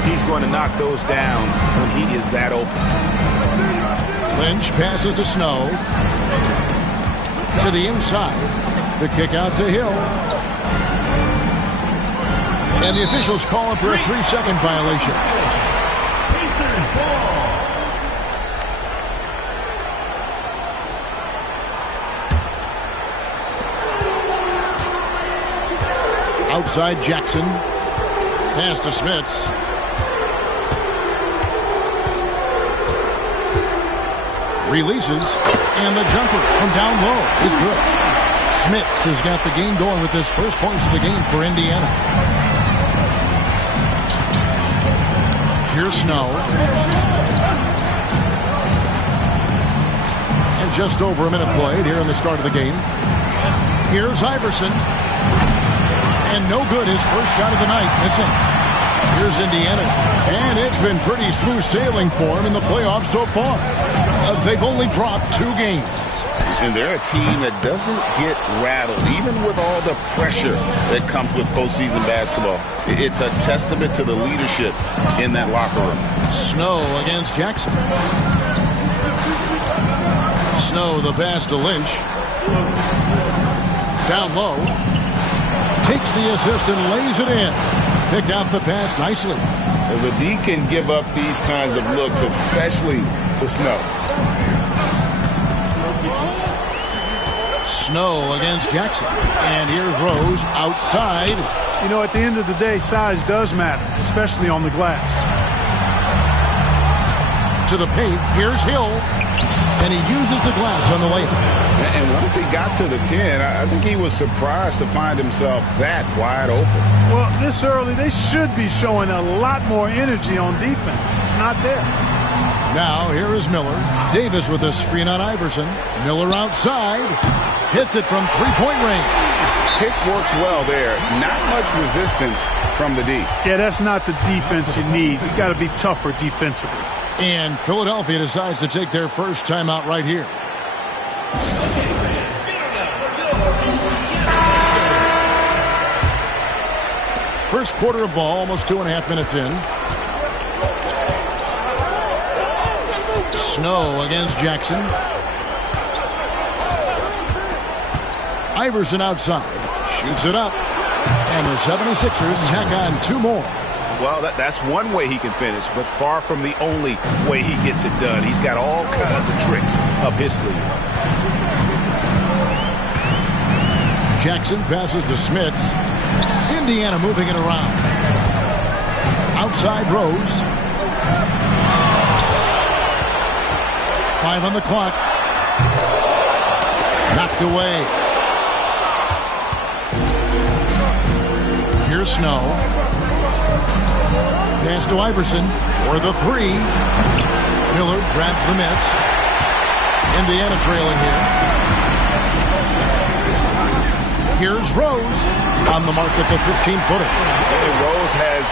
he's going to knock those down when he is that open. Lynch passes to Snow. To the inside. The kick out to Hill. And the officials calling for a 3-second violation. Outside Jackson. Pass to Smits. Releases, and the jumper from down low is good. Smits has got the game going with his first points of the game for Indiana. Here's Snow. And just over a minute played here in the start of the game. Here's Iverson. And no good, his first shot of the night, missing. Here's Indiana. And it's been pretty smooth sailing for him in the playoffs so far. They've only dropped 2 games. And they're a team that doesn't get rattled, even with all the pressure that comes with postseason basketball. It's a testament to the leadership in that locker room. Snow against Jackson. Snow, the pass to Lynch. Down low. Takes the assist and lays it in. Picked out the pass nicely. The D can give up these kinds of looks, especially to Snow. Snow against Jackson. And here's Rose outside. You know, at the end of the day, size does matter, especially on the glass. To the paint. Here's Hill. And he uses the glass on the layup. And once he got to the 10, I think he was surprised to find himself that wide open. Well, this early, they should be showing a lot more energy on defense. It's not there. Now, here is Miller. Davis with a screen on Iverson. Miller outside. Hits it from three-point range. Pick works well there. Not much resistance from the D. Yeah, that's not the defense you need. You got to be tougher defensively. And Philadelphia decides to take their first timeout right here. First quarter of ball, almost 2.5 minutes in. Snow against Jackson. Iverson outside. Shoots it up. And the 76ers tack on 2 more. Well, that's one way he can finish, but far from the only way he gets it done. He's got all kinds of tricks up his sleeve. Jackson passes to Smits. Indiana moving it around. Outside Rose. 5 on the clock. Knocked away. Here's Snow. Pass to Iverson for the 3. Miller grabs the miss. Indiana trailing here. Here's Rose on the mark at the 15-footer. Rose has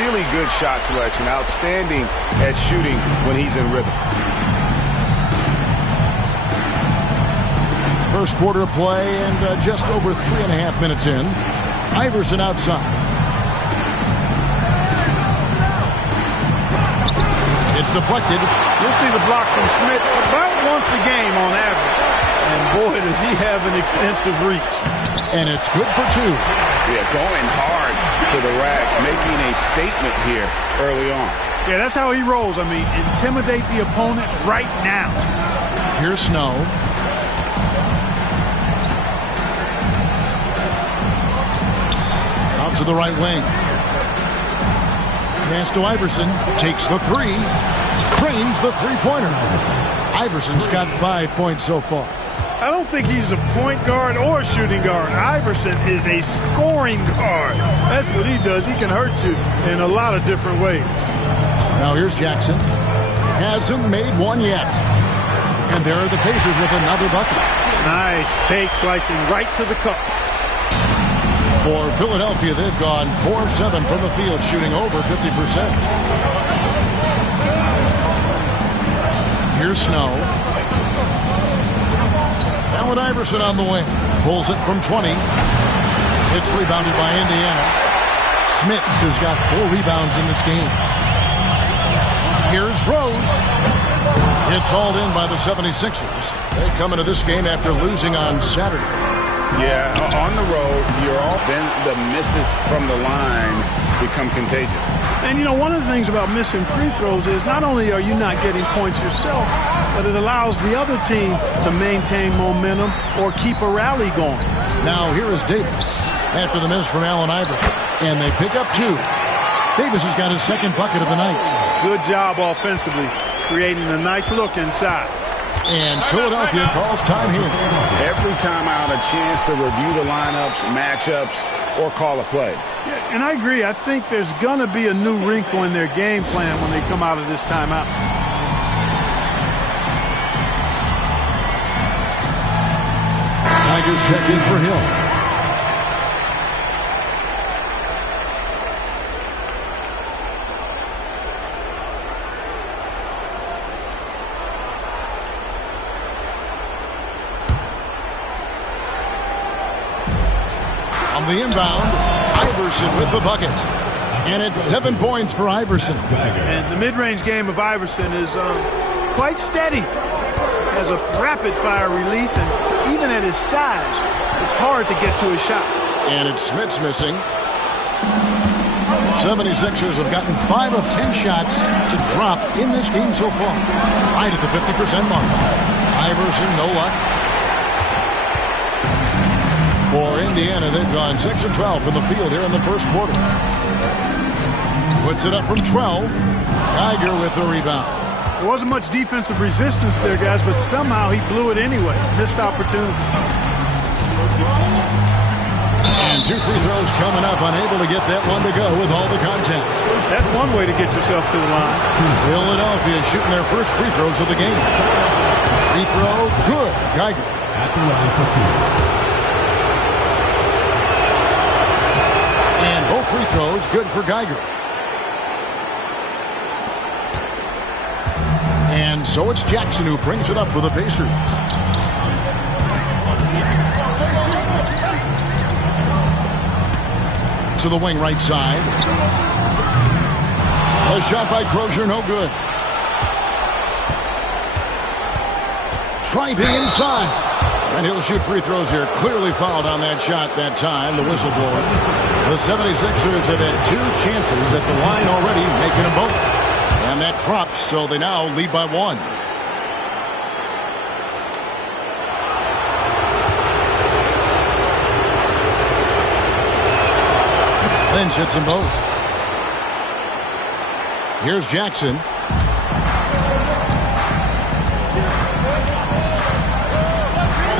really good shot selection, outstanding at shooting when he's in rhythm. First quarter of play and just over 3.5 minutes in. Iverson outside. It's deflected. You'll see the block from Smits about once a game on average. And boy, does he have an extensive reach. And it's good for 2. Yeah, going hard to the rack, making a statement here early on. Yeah, that's how he rolls. I mean, intimidate the opponent right now. Here's Snow. Out to the right wing. Pass to Iverson. Takes the 3. Cranes the three-pointer. Iverson's got 5 points so far. I don't think he's a point guard or a shooting guard. Iverson is a scoring guard. That's what he does. He can hurt you in a lot of different ways. Now here's Jackson. Hasn't made one yet. And there are the Pacers with another bucket. Nice take, slicing right to the cup. For Philadelphia, they've gone 4 of 7 from the field, shooting over 50%. Here's Snow. Allen Iverson on the wing. Pulls it from 20. It's rebounded by Indiana. Smits has got 4 rebounds in this game. Here's Rose. It's hauled in by the 76ers. They come into this game after losing on Saturday. Yeah, on the road, then the misses from the line become contagious. And, you know, one of the things about missing free throws is not only are you not getting points yourself, but it allows the other team to maintain momentum or keep a rally going. Now here is Davis after the miss from Allen Iverson. And they pick up 2. Davis has got his second bucket of the night. Good job offensively, creating a nice look inside. And Philadelphia calls time here. Every time out, a chance to review the lineups, matchups, or call a play. Yeah, and I agree. I think there's going to be a new wrinkle in their game plan when they come out of this timeout. Tigers check in for Hill. The inbound, Iverson with the bucket. And it's 7 points for Iverson. And the mid-range game of Iverson is quite steady. Has a rapid-fire release, and even at his size, it's hard to get to his shot. And it's Smits missing. 76ers have gotten 5 of 10 shots to drop in this game so far. Right at the 50% mark. Iverson, no luck. For Indiana, they've gone 6 of 12 from the field here in the first quarter. Puts it up from 12. Geiger with the rebound. There wasn't much defensive resistance there, guys, but somehow he blew it anyway. Missed opportunity. And 2 free throws coming up, unable to get that one to go with all the contact. That's one way to get yourself to the line. Philadelphia shooting their first free throws of the game. Free throw, good. Geiger. At the line for 2. And both free throws good for Geiger. And so it's Jackson who brings it up for the Pacers. To the wing right side. A shot by Crozier, no good. Driving inside. And he'll shoot free throws here. Clearly fouled on that shot that time, the whistleblower. The 76ers have had 2 chances at the line already, making them both. And that drops, so they now lead by 1. Lynch hits them both. Here's Jackson.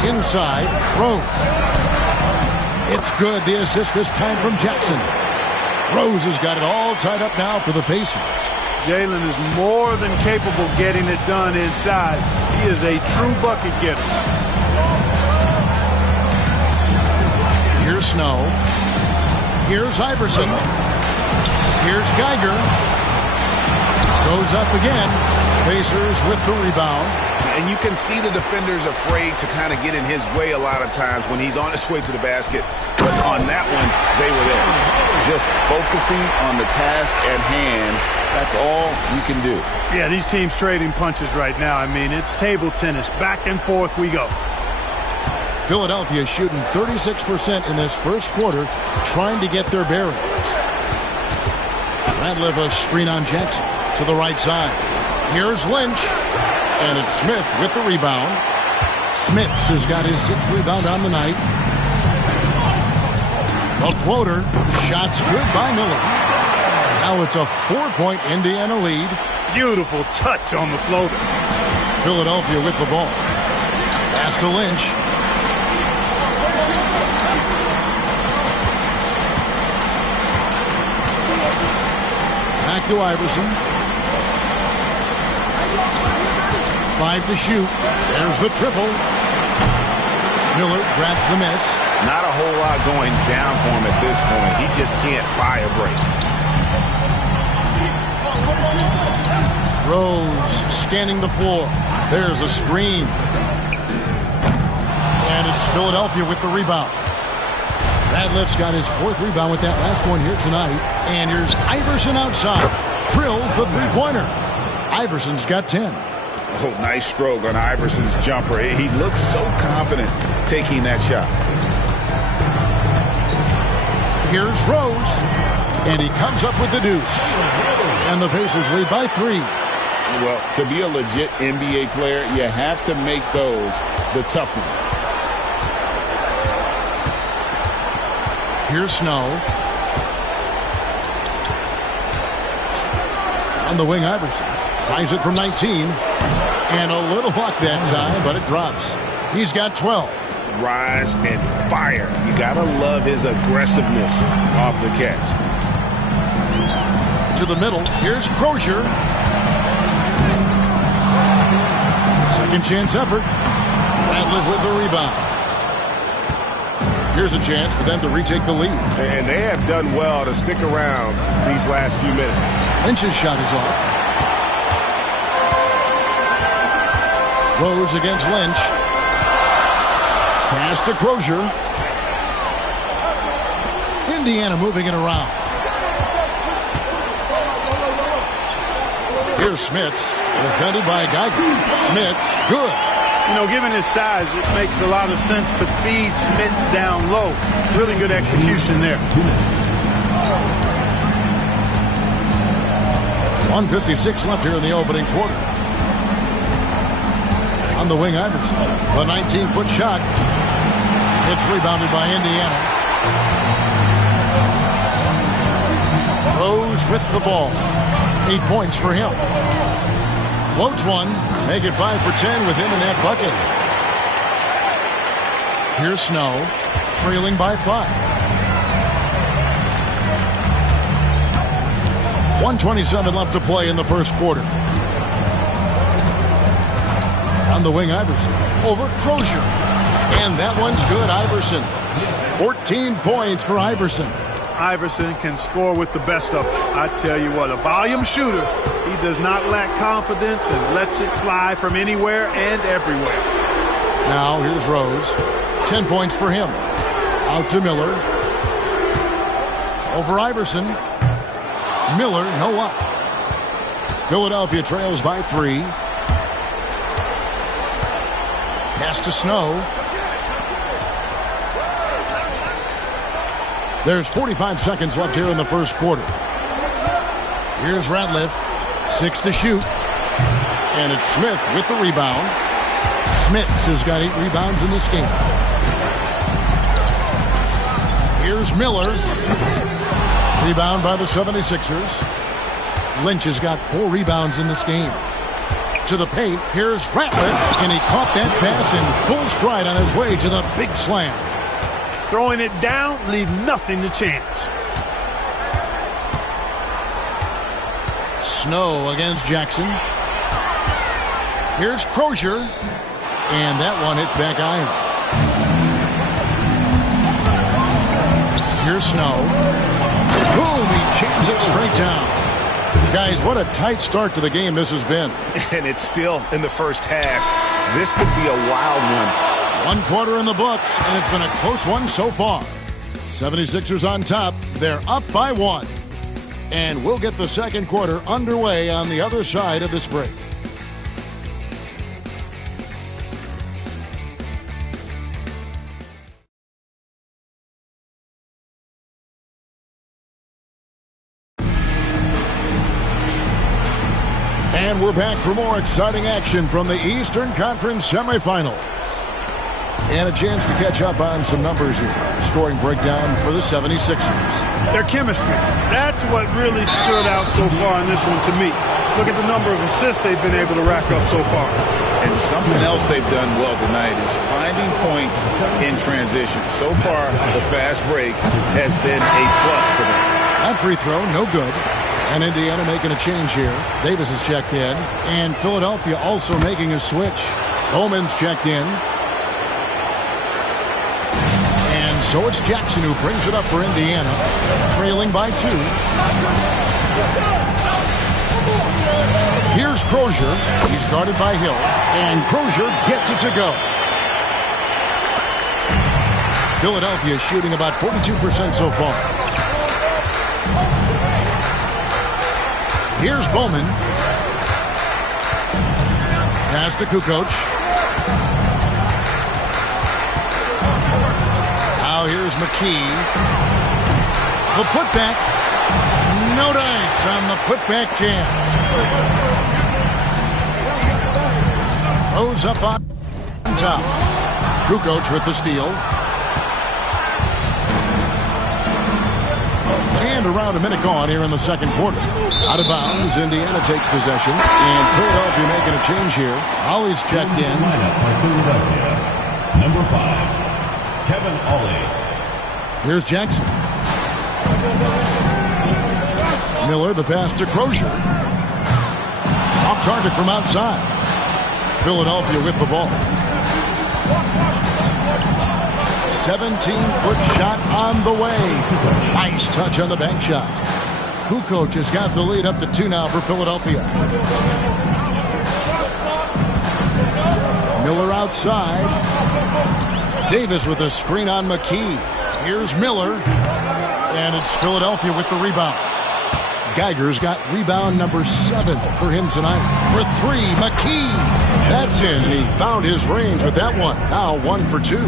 Inside, Rose. It's good. The assist this time from Jackson. Rose has got it all tied up now for the Pacers. Jalen is more than capable of getting it done inside. He is a true bucket getter. Here's Snow. Here's Iverson. Here's Geiger. Goes up again. Pacers with the rebound. And you can see the defenders afraid to kind of get in his way a lot of times when he's on his way to the basket. But on that one, they were there. Just focusing on the task at hand. That's all you can do. Yeah, these teams trading punches right now. I mean, it's table tennis. Back and forth we go. Philadelphia shooting 36% in this first quarter, trying to get their bearings. Radliff a screen on Jackson to the right side. Here's Lynch, and it's Smith with the rebound. Smits has got his 6th rebound on the night. A floater, shots good by Miller. Now it's a 4-point Indiana lead. Beautiful touch on the floater. Philadelphia with the ball. Pass to Lynch. Back to Iverson. 5 to shoot. There's the triple. Miller grabs the miss. Not a whole lot going down for him at this point. He just can't buy a break. Rose scanning the floor. There's a screen. And it's Philadelphia with the rebound. Radliff's got his 4th rebound with that last one here tonight. And here's Iverson outside. Drills the three-pointer. Iverson's got 10. Oh, nice stroke on Iverson's jumper. He looks so confident taking that shot. Here's Rose. And he comes up with the deuce. And the Pacers lead by 3. Well, to be a legit NBA player, you have to make those the tough ones. Here's Snow. On the wing, Iverson tries it from 19. And a little luck that time, but it drops. He's got 12. Rise and fire. You gotta love his aggressiveness off the catch. To the middle. Here's Crozier. Second chance effort. Radliff with the rebound. Here's a chance for them to retake the lead. And they have done well to stick around these last few minutes. Lynch's shot is off. Rose against Lynch. Pass to Crozier. Indiana moving it around. Here's Smits, defended by Geiger. Smits, good. You know, given his size, it makes a lot of sense to feed Smits down low. Really good execution there. 1:56 left here in the opening quarter. On the wing, Iverson. The 19-foot shot. It's rebounded by Indiana. Rose with the ball. 8 points for him. Floats one. Make it 5 for 10 with him in that bucket. Here's Snow. Trailing by 5. 1:27 left to play in the first quarter. On the wing, Iverson. Over Crozier. And that one's good, Iverson. 14 points for Iverson. Iverson can score with the best of them. I tell you what, a volume shooter. He does not lack confidence and lets it fly from anywhere and everywhere. Now here's Rose. 10 points for him. Out to Miller. Over Iverson. Miller, no luck. Philadelphia trails by 3. Pass to Snow. There's 45 seconds left here in the first quarter. Here's Radliff. 6 to shoot. And it's Smith with the rebound. Smits has got 8 rebounds in this game. Here's Miller. Rebound by the 76ers. Lynch has got 4 rebounds in this game. To the paint. Here's Radliff. And he caught that pass in full stride on his way to the big slam. Throwing it down, leave nothing to chance. Snow against Jackson. Here's Crozier. And that one hits back iron. Here's Snow. Boom, he jams it straight down. Guys, what a tight start to the game this has been. And it's still in the first half. This could be a wild one. 1 quarter in the books, and it's been a close one so far. 76ers on top. They're up by 1. And we'll get the second quarter underway on the other side of this break. And we're back for more exciting action from the Eastern Conference semifinals. And a chance to catch up on some numbers here. Scoring breakdown for the 76ers. Their chemistry. That's what really stood out so far in this one to me. Look at the number of assists they've been able to rack up so far. And something else they've done well tonight is finding points in transition. So far, the fast break has been a plus for them. That free throw, no good. And Indiana making a change here. Davis is checked in. And Philadelphia also making a switch. Bowman's checked in. And so it's Jackson who brings it up for Indiana. Trailing by 2. Here's Crozier. He's guarded by Hill. And Crozier gets it to go. Philadelphia shooting about 42% so far. Here's Bowman. Pass to Kukoc. Now here's McKee. The putback. No dice on the putback jam. Rose up on top. Kukoc with the steal. And around a minute gone here in the second quarter. Out of bounds, Indiana takes possession. And Philadelphia making a change here. Ollie's checked in. Lineup for Philadelphia. Number 5, Kevin Ollie. Here's Jackson. Miller, the pass to Crozier. Off target from outside. Philadelphia with the ball. 17-foot shot on the way. Nice touch on the bank shot. Kukoc has got the lead up to 2 now for Philadelphia. Miller outside. Davis with a screen on McKee. Here's Miller. And it's Philadelphia with the rebound. Geiger's got rebound number 7 for him tonight. For 3, McKee. That's in, and he found his range with that one. Now 1 for 2.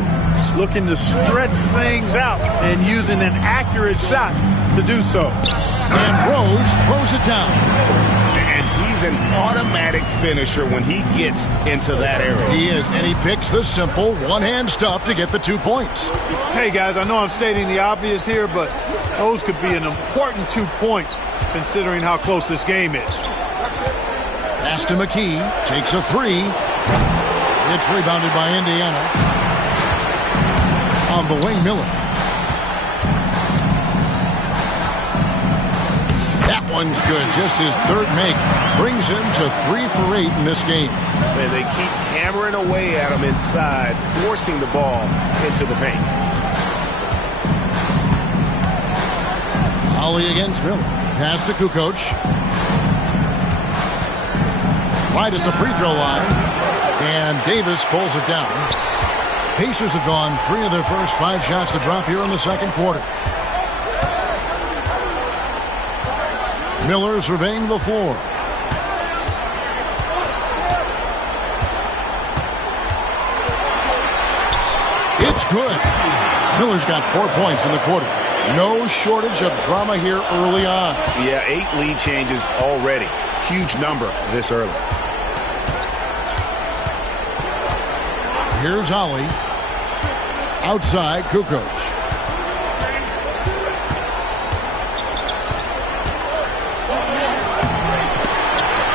Looking to stretch things out and using an accurate shot to do so. And Rose throws it down. And he's an automatic finisher when he gets into that area. He is, and he picks the simple one-hand stuff to get the 2 points. Hey, guys, I know I'm stating the obvious here, but those could be an important 2 points considering how close this game is. Pass to McKee. Takes a 3. It's rebounded by Indiana. On the wing, Miller. That one's good. Just his 3rd make. Brings him to 3 for 8 in this game. And they keep hammering away at him inside, forcing the ball into the paint. Ollie against Miller. Pass to Kukoc. Right at the free throw line. And Davis pulls it down. Pacers have gone 3 of their first 5 shots to drop here in the second quarter. Miller surveying the floor. It's good. Miller's got 4 points in the quarter. No shortage of drama here early on. Yeah, 8 lead changes already. Huge number this early. Here's Ollie. Outside, Kukoc.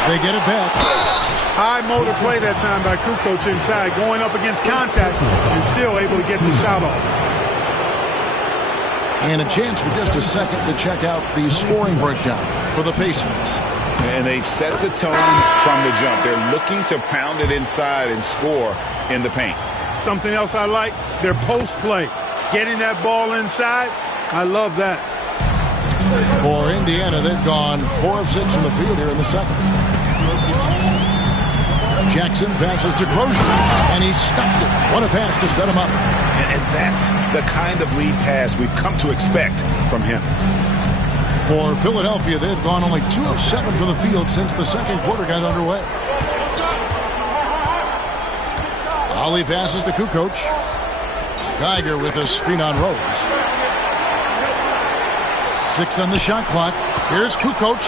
They get it back. High motor play that time by Kukoc inside, going up against contact and still able to get the shot off. And a chance for just a second to check out the scoring breakdown for the Pacers. And they've set the tone from the jump. They're looking to pound it inside and score in the paint. Something else I like, their post play. Getting that ball inside, I love that. For Indiana, they've gone 4 of 6 in the field here in the second. Jackson passes to Crozier, and he stuffs it. What a pass to set him up. And that's the kind of lead pass we've come to expect from him. For Philadelphia, they've gone only 2 of 7 from the field since the second quarter got underway. Ollie passes to Kukoc. Geiger with a screen on Rose. 6 on the shot clock. Here's Kukoc.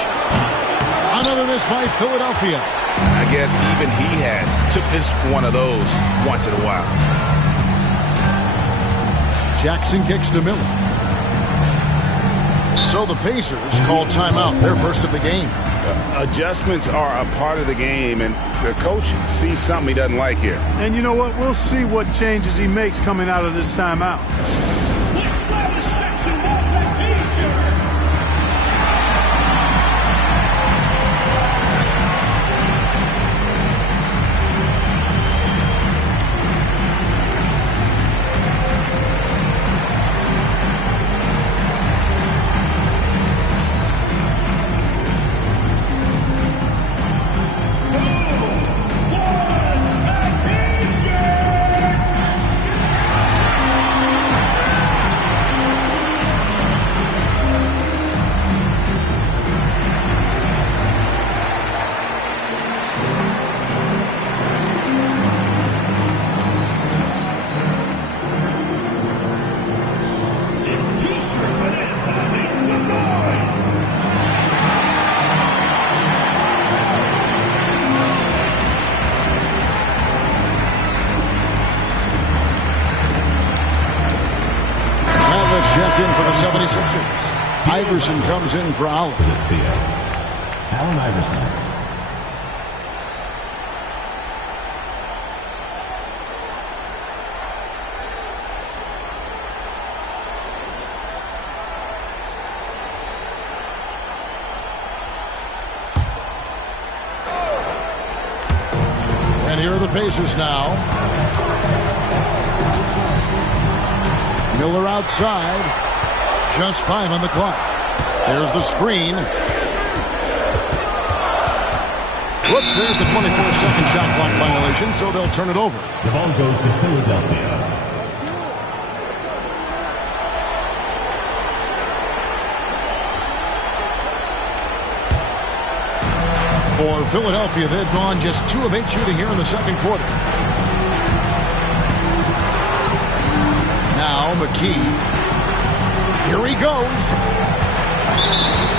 Another miss by Philadelphia. I guess even he has to miss one of those once in a while. Jackson kicks to Miller. So the Pacers call timeout, their first of the game. Adjustments are a part of the game, and the coach sees something he doesn't like here. And you know what? We'll see what changes he makes coming out of this timeout. Checked in for the 76ers. Iverson comes in for Allen. Allen Iverson. And here are the Pacers now. Miller outside. Just 5 on the clock. There's the screen. Whoops, there's the 24-second shot clock violation, so they'll turn it over. The ball goes to Philadelphia. For Philadelphia, they've gone just 2 of 8 shooting here in the second quarter. Now McKee. Here he goes.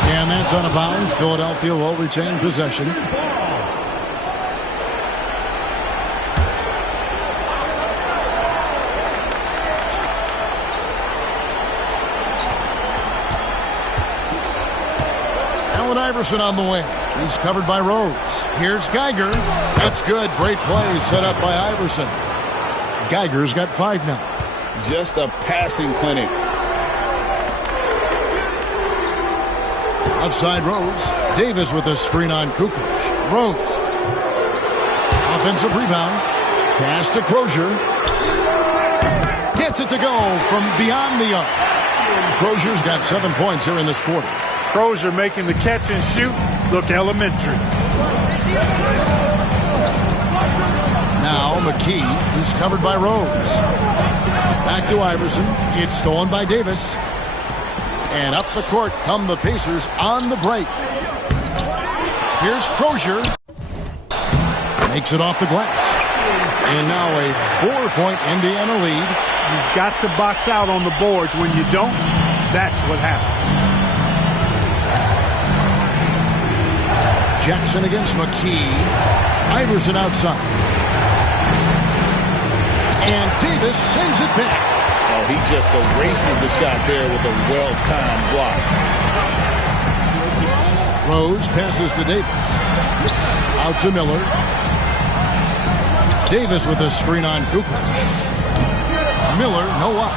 And that's out of bounds. Philadelphia will retain possession. Allen Iverson on the wing. He's covered by Rose. Here's Geiger. That's good. Great play set up by Iverson. Geiger's got 5 now. Just a passing clinic. Outside Rose. Davis with a screen on Kukoc. Rose. Offensive rebound. Pass to Crozier. Gets it to go from beyond the arc. Crozier's got 7 points here in this quarter. Crozier making the catch and shoot look elementary. Now McKee, who's covered by Rose. Back to Iverson. It's stolen by Davis. And up the court come the Pacers on the break. Here's Crozier. Makes it off the glass. And now a 4-point Indiana lead. You've got to box out on the boards. When you don't, that's what happens. Jackson against McKee. Iverson outside. And Davis sends it back. Oh, he just erases the shot there with a well-timed block. Rose passes to Davis. Out to Miller. Davis with a screen on Kukoc. Miller, no up.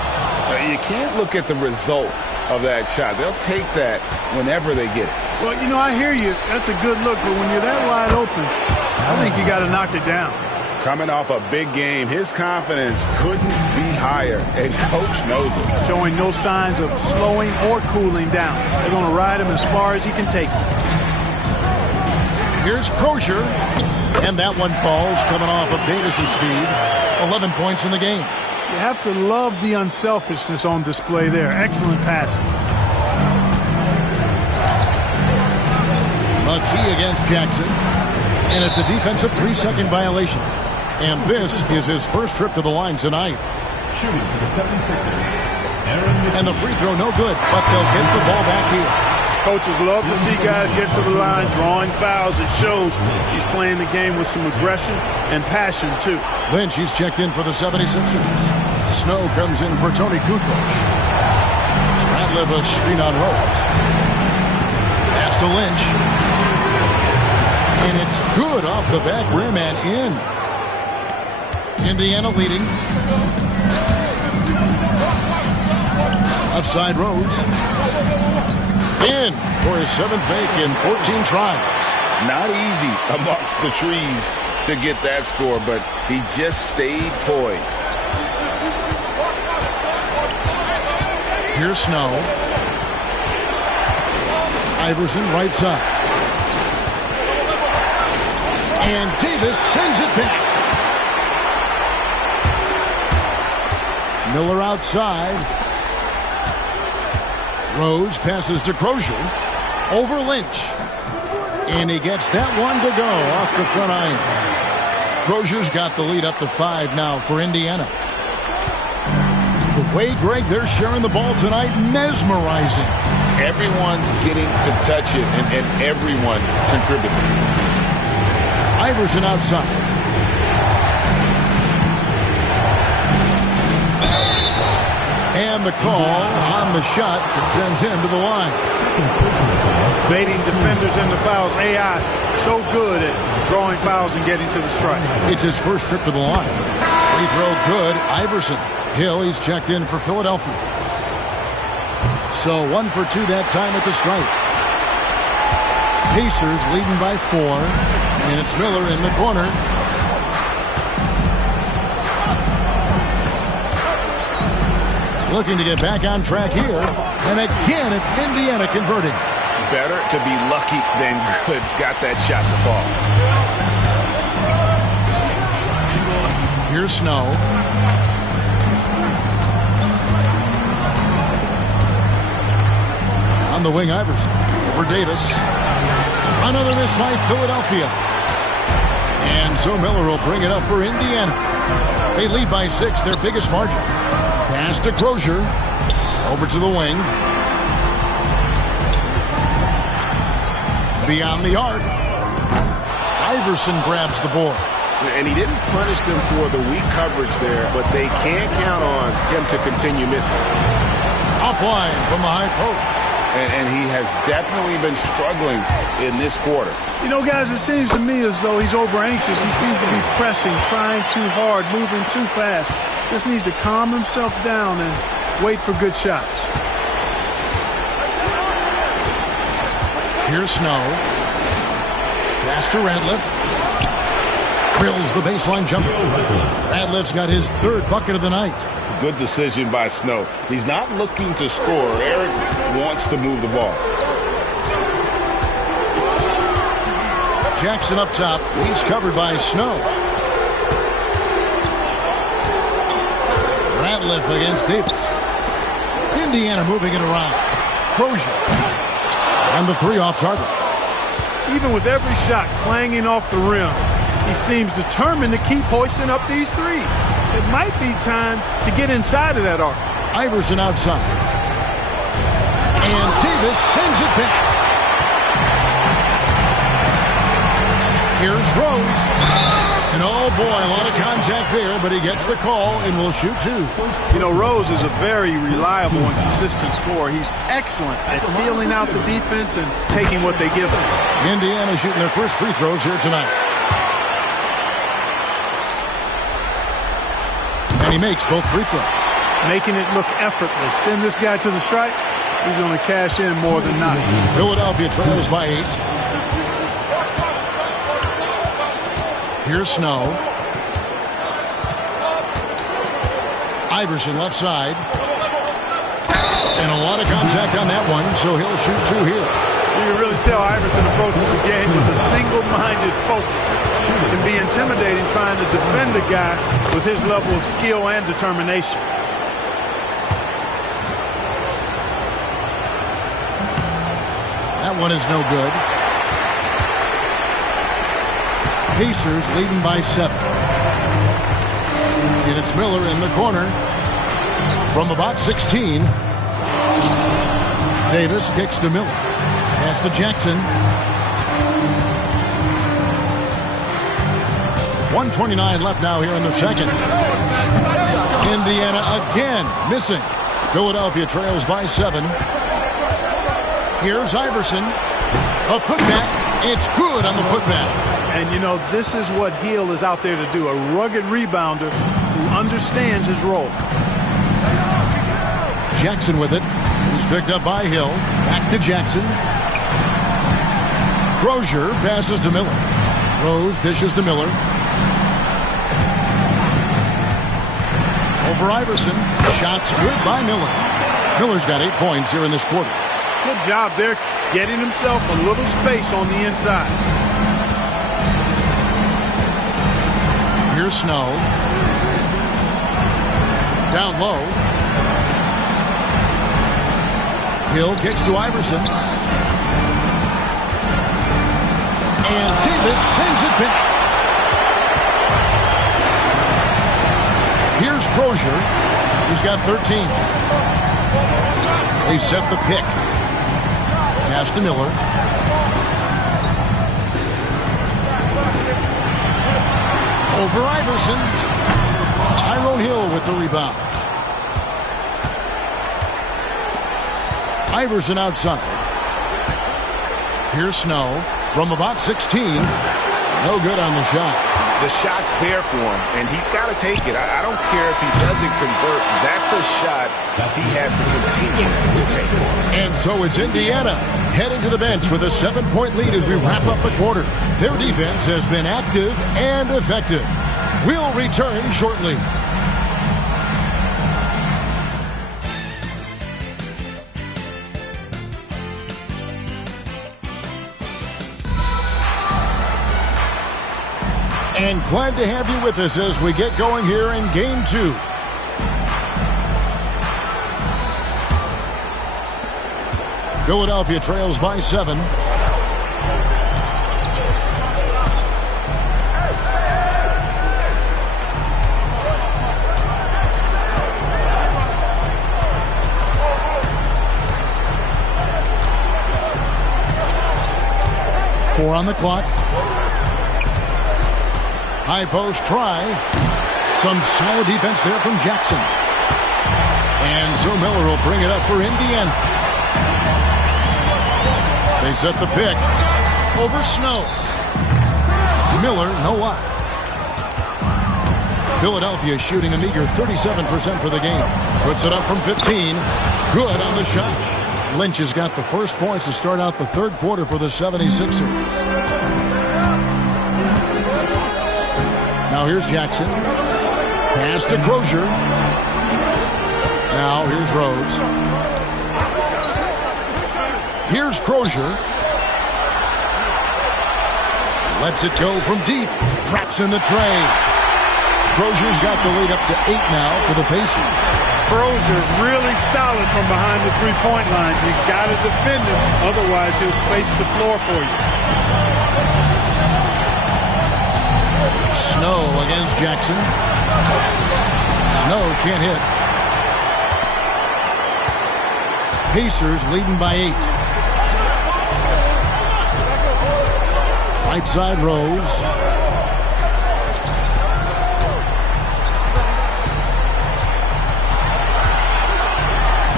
You can't look at the result of that shot. They'll take that whenever they get it. Well, you know, I hear you. That's a good look, but when you're that wide open, I think you got to knock it down. Coming off a big game, his confidence couldn't be higher, and coach knows it. Showing no signs of slowing or cooling down. They're going to ride him as far as he can take him. Here's Crozier, and that one falls coming off of Davis's speed. 11 points in the game. You have to love the unselfishness on display there. Excellent passing. McKee against Jackson, and it's a defensive 3-second violation. And this is his first trip to the line tonight. Shooting for the 76ers, Aaron McKee. And the free throw no good, but they'll get the ball back here. Coaches love to see guys get to the line, drawing fouls. It shows he's playing the game with some aggression and passion, too. Lynch, he's checked in for the 76ers. Snow comes in for Tony Kukoc. Ratliff a screen on Rose. Pass to Lynch. And it's good off the back rim and in. Indiana leading. Upside Rose. In for his 7th make in 14 tries. Not easy amongst the trees to get that score, but he just stayed poised. Here's Snow. Iverson right side. And Davis sends it back. Miller outside. Rose passes to Crozier. Over Lynch. And he gets that one to go off the front iron. Crozier's got the lead up to 5 now for Indiana. The way, Greg, they're sharing the ball tonight, mesmerizing. Everyone's getting to touch it, and everyone's contributing. Iverson outside. And the call on the shot that sends him to the line. Baiting defenders into fouls. AI so good at drawing fouls and getting to the strike. It's his first trip to the line. Free throw good. Iverson. Hill, he's checked in for Philadelphia. So 1 for 2 that time at the stripe. Pacers leading by 4. And it's Miller in the corner. Looking to get back on track here. And again, it's Indiana converting. Better to be lucky than good. Got that shot to fall. Here's Snow. On the wing, Iverson. For Davis. Another miss by Philadelphia. And so Miller will bring it up for Indiana. They lead by 6, their biggest margin. Pass to Crozier. Over to the wing. Beyond the arc. Iverson grabs the board. And he didn't punish them for the weak coverage there, but they can't count on him to continue missing. Offline from the high post. And he has definitely been struggling in this quarter. You know, guys, it seems to me as though he's over anxious. He seems to be pressing, trying too hard, moving too fast. Just needs to calm himself down and wait for good shots. Here's Snow. Pass to Ratliff. Drills the baseline jumper. Ratliff's got his 3rd bucket of the night. Good decision by Snow. He's not looking to score. Eric wants to move the ball. Jackson up top. He's covered by Snow. Ratliff against Davis. Indiana moving it around. Crozier. And the 3 off target. Even with every shot clanging off the rim, he seems determined to keep hoisting up these 3. It might be time to get inside of that arc. Iverson outside. And Davis sends it back. Here's Rose. And oh boy, a lot of contact there, but he gets the call and will shoot 2. You know, Rose is a very reliable and consistent scorer. He's excellent at feeling out the defense and taking what they give him. Indiana shooting their first free throws here tonight. And he makes both free throws. Making it look effortless. Send this guy to the stripe. He's going to cash in more than not. Philadelphia trails by 8. Here's Snow. Iverson left side. And a lot of contact on that one, so he'll shoot 2 here. You can really tell Iverson approaches the game with a single-minded focus. It can be intimidating trying to defend the guy with his level of skill and determination. That one is no good. Pacers leading by 7. And it's Miller in the corner from about 16. Davis kicks to Miller. Pass to Jackson. 1:29 left now here in the second. Indiana again missing. Philadelphia trails by 7. Here's Iverson. A putback. It's good on the putback. And, you know, this is what Hill is out there to do, a rugged rebounder who understands his role. Jackson with it. He's picked up by Hill. Back to Jackson. Crozier passes to Miller. Rose dishes to Miller. Over Iverson. Shots good by Miller. Miller's got 8 points here in this quarter. Good job there, getting himself a little space on the inside. Here's Snow. Down low. Hill kicks to Iverson. And Davis sends it back. Here's Crozier. He's got 13. They set the pick. Pass to Miller. Over Iverson. Tyrone Hill with the rebound. Iverson outside. Here's Snow from about 16. No good on the shot. The shot's there for him, and he's got to take it. I don't care if he doesn't convert. That's a shot he has to continue to take. And so it's Indiana heading to the bench with a 7-point lead as we wrap up the quarter. Their defense has been active and effective. We'll return shortly. And glad to have you with us as we get going here in Game 2. Philadelphia trails by 7. Four on the clock. High post try. Some solid defense there from Jackson. And so Miller will bring it up for Indiana. They set the pick. Over Snow. Miller, no luck. Philadelphia shooting a meager 37% for the game. Puts it up from 15. Good on the shot. Lynch has got the first points to start out the third quarter for the 76ers. Now here's Jackson. Pass to Crozier. Now here's Rose. Here's Crozier. Lets it go from deep. Traps in the tray. Crozier's got the lead up to 8 now for the Pacers. Crozier really solid from behind the three-point line. You got to defend him, otherwise he'll space the floor for you. Snow against Jackson. Snow can't hit. Pacers leading by 8. Right side Rose.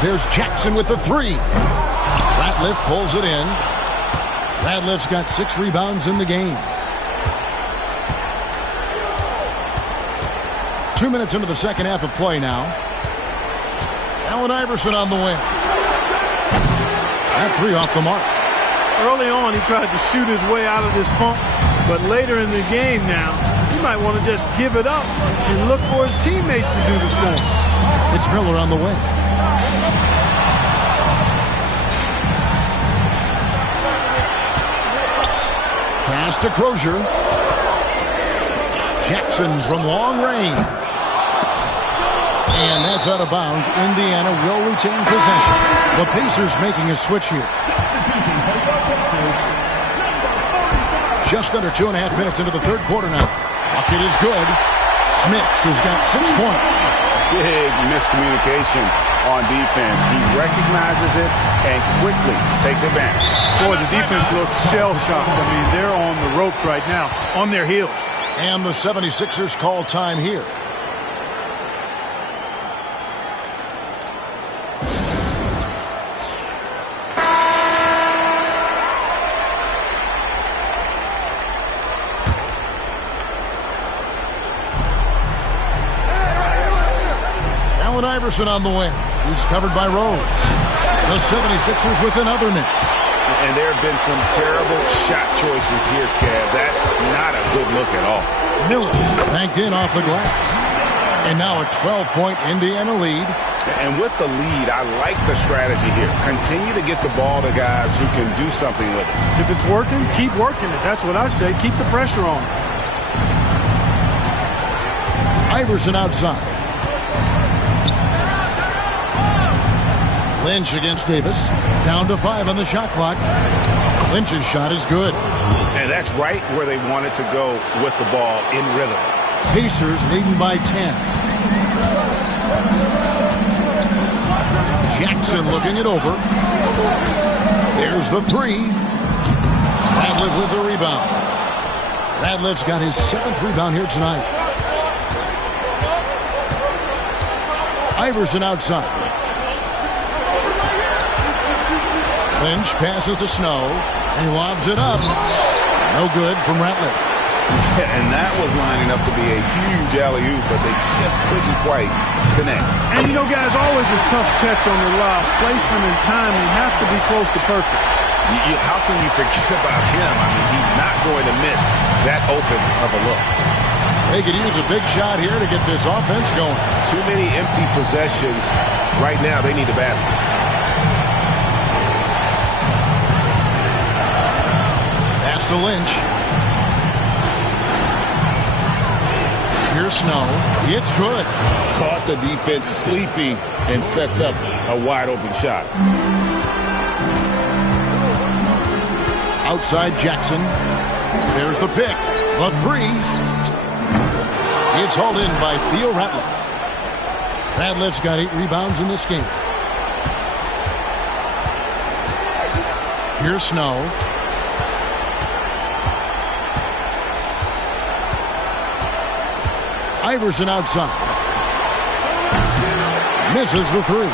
There's Jackson with the 3. Ratliff pulls it in. Ratliff's got 6 rebounds in the game. 2 minutes into the second half of play now. Allen Iverson on the wing. That 3 off the mark. Early on, he tried to shoot his way out of this funk, but later in the game now, he might want to just give it up and look for his teammates to do the same. It's Miller on the wing. Pass to Crozier. Jackson from long range. And that's out of bounds. Indiana will retain possession. The Pacers making a switch here. Just under 2.5 minutes into the third quarter now. Bucket is good. Smits has got 6 points. big miscommunication on defense. He recognizes it and quickly takes advantage. Boy, the defense looks shell-shocked. I mean, they're on the ropes right now, on their heels. And the 76ers call time here. Allen Iverson on the wing. He's covered by Rose. The 76ers with another miss. And there have been some terrible shot choices here, Kev. That's not a good look at all. Miller banked in off the glass. And now a 12-point Indiana lead. And with the lead, I like the strategy here. Continue to get the ball to guys who can do something with it. If it's working, keep working it. That's what I say. Keep the pressure on. Iverson outside. Lynch against Davis. Down to 5 on the shot clock. Lynch's shot is good. And that's right where they wanted to go with the ball in rhythm. Pacers leading by 10. Jackson looking it over. There's the 3. Radliff with the rebound. Radliff's got his 7th rebound here tonight. Iverson outside. Lynch passes to Snow, and he lobs it up. No good from Ratliff. And that was lining up to be a huge alley-oop, but they just couldn't quite connect. And, you know, guys, always a tough catch on the lob. Placement and timing have to be close to perfect. How can you forget about him? I mean, he's not going to miss that open of a look. They could use a big shot here to get this offense going. Too many empty possessions. Right now, they need a basket. Pass to Lynch. Here's Snow. It's good. Caught the defense sleeping and sets up a wide open shot. Outside Jackson. There's the pick. The 3. It's hauled in by Theo Ratliff. Ratliff's got 8 rebounds in this game. Here's Snow. Iverson outside. Misses the 3.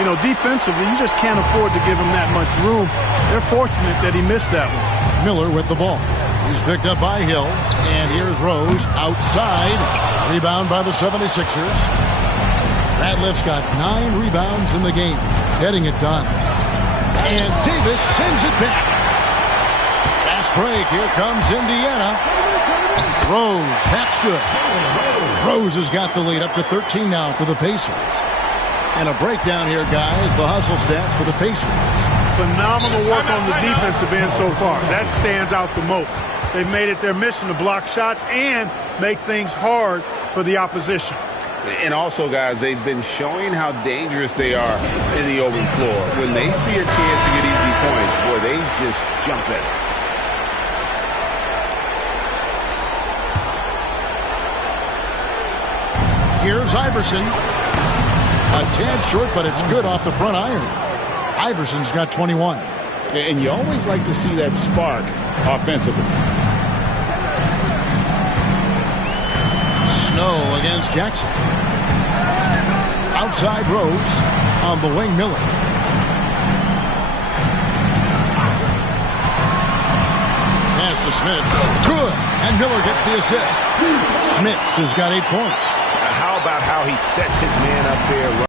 You know, defensively, you just can't afford to give him that much room. They're fortunate that he missed that one. Miller with the ball. He's picked up by Hill. And here's Rose outside. Rebound by the 76ers. Ratliff's got 9 rebounds in the game. Getting it done. And Davis sends it back. Fast break. Here comes Indiana. Rose, that's good. Rose has got the lead up to 13 now for the Pacers. And a breakdown here, guys. The hustle stats for the Pacers. Phenomenal work on the defensive end so far. That stands out the most. They've made it their mission to block shots and make things hard for the opposition. And also, guys, they've been showing how dangerous they are in the open floor. When they see a chance to get easy points, boy, they just jump at it. Here's Iverson. A tad short, but it's good off the front iron. Iverson's got 21. And you always like to see that spark offensively. Snow against Jackson. Outside Rose. On the wing, Miller. Pass to Smits. Good. And Miller gets the assist. Smits has got 8 points. How about how he sets his man up there?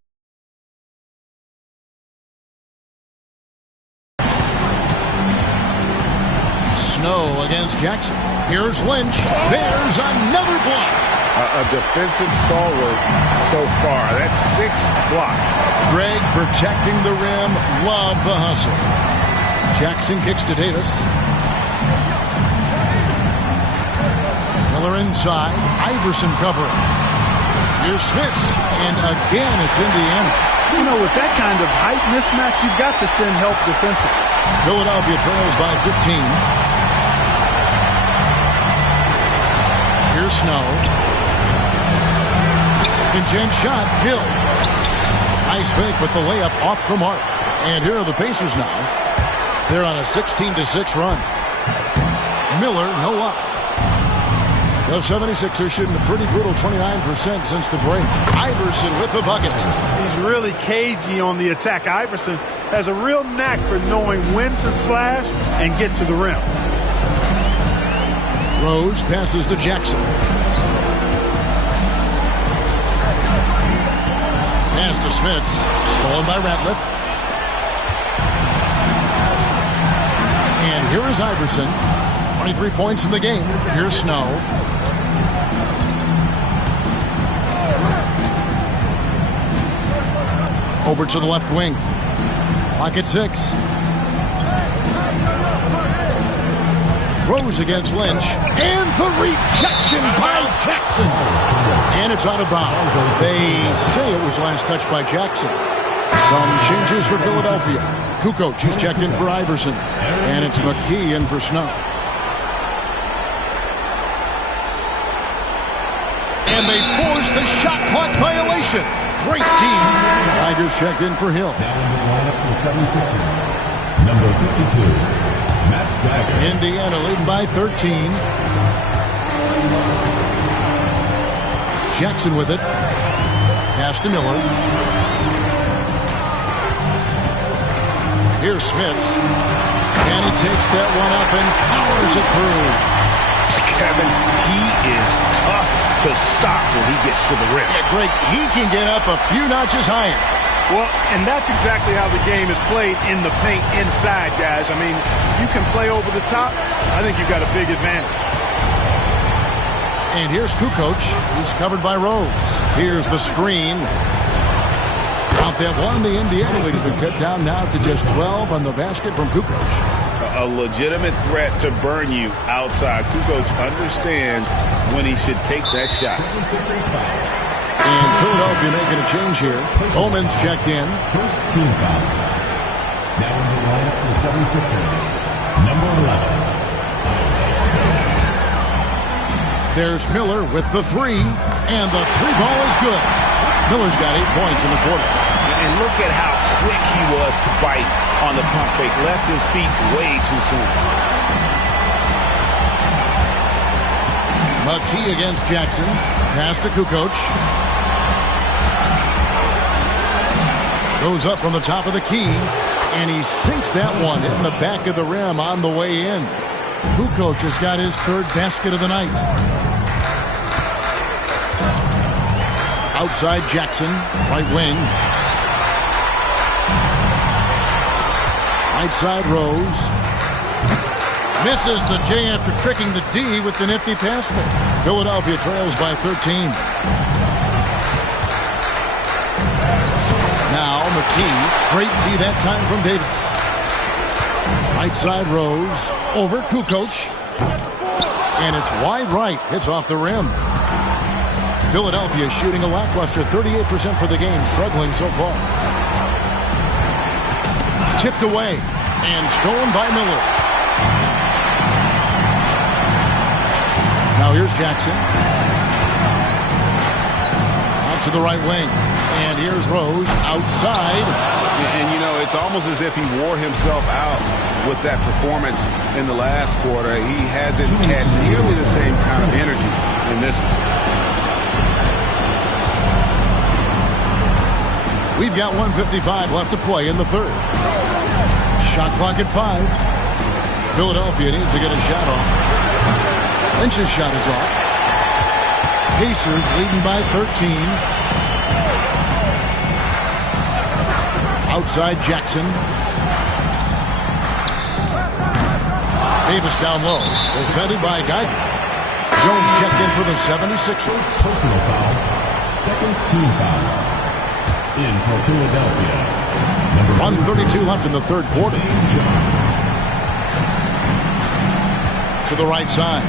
Snow against Jackson. Here's Lynch. There's another block. A defensive stalwart so far. That's 6 blocks. Greg protecting the rim. Love the hustle. Jackson kicks to Davis. Miller inside. Iverson covering. Here's Smits. And again, it's Indiana. You know, with that kind of height mismatch, you've got to send help defensively. Philadelphia trails by 15. Here's Snow. Second chance shot. Hill. Nice fake with the layup off the mark. And here are the Pacers now. They're on a 16-6 run. Miller, no up. The 76ers shooting a pretty brutal 29% since the break. Iverson with the bucket. He's really cagey on the attack. Iverson has a real knack for knowing when to slash and get to the rim. Rose passes to Jackson. Pass to Smits. Stolen by Ratliff. And here is Iverson. 23 points in the game. Here's Snow. Over to the left wing. Clock at 6. Rose against Lynch. And the rejection by Jackson. And it's out of bounds. They say it was last touched by Jackson. Some changes for Philadelphia. Kukoc is checked in for Iverson. And it's McKee in for Snow. And they force the shot clock violation. Great team. Tigers checked in for Hill. Now in the lineup for the 76ers. Number 52, Matt Geiger. Indiana leading by 13. Jackson with it. Pass to Miller. Here's Smits. And he takes that one up and powers it through. Kevin, he is tough to stop when he gets to the rim. Yeah, Greg, he can get up a few notches higher. Well, and that's exactly how the game is played in the paint inside, guys. I mean, if you can play over the top, I think you've got a big advantage. And here's Kukoc. He's covered by Rose. Here's the screen. Count that one. The Indiana lead has been cut down now to just 12 on the basket from Kukoc. A legitimate threat to burn you outside. Kukoc understands when he should take that shot. And Philadelphia making a change here. Bowman's checked in. First team foul. Now in the lineup for the 76ers. Number 11. There's Miller with the three. And the three ball is good. Miller's got 8 points in the quarter. And look at how quick he was to bite on the pump fake. Left his feet way too soon. McKee against Jackson. Pass to Kukoc. Goes up from the top of the key. And he sinks that one in the back of the rim on the way in. Kukoc has got his third basket of the night. Outside Jackson. Right wing. Right side Rose. Misses the J after tricking the D with the nifty pass fake. Philadelphia trails by 13. Now McKee. Great D that time from Davis. Right side Rose. Over Kukoc. And it's wide right. Hits off the rim. Philadelphia shooting a lackluster 38% for the game. Struggling so far. Tipped away and stolen by Miller. Now here's Jackson. Out to the right wing. And here's Rose outside. And, you know, it's almost as if he wore himself out with that performance in the last quarter. He hasn't had nearly the same kind of energy in this one. We've got 1:55 left to play in the third. Shot clock at 5. Philadelphia needs to get a shot off. Lynch's shot is off. Pacers leading by 13. Outside Jackson. Davis down low. Defended by Geiger. Jones checked in for the 76ers. Personal foul. Second team foul. In for Philadelphia. Number 1:32 left in the third quarter. To the right side.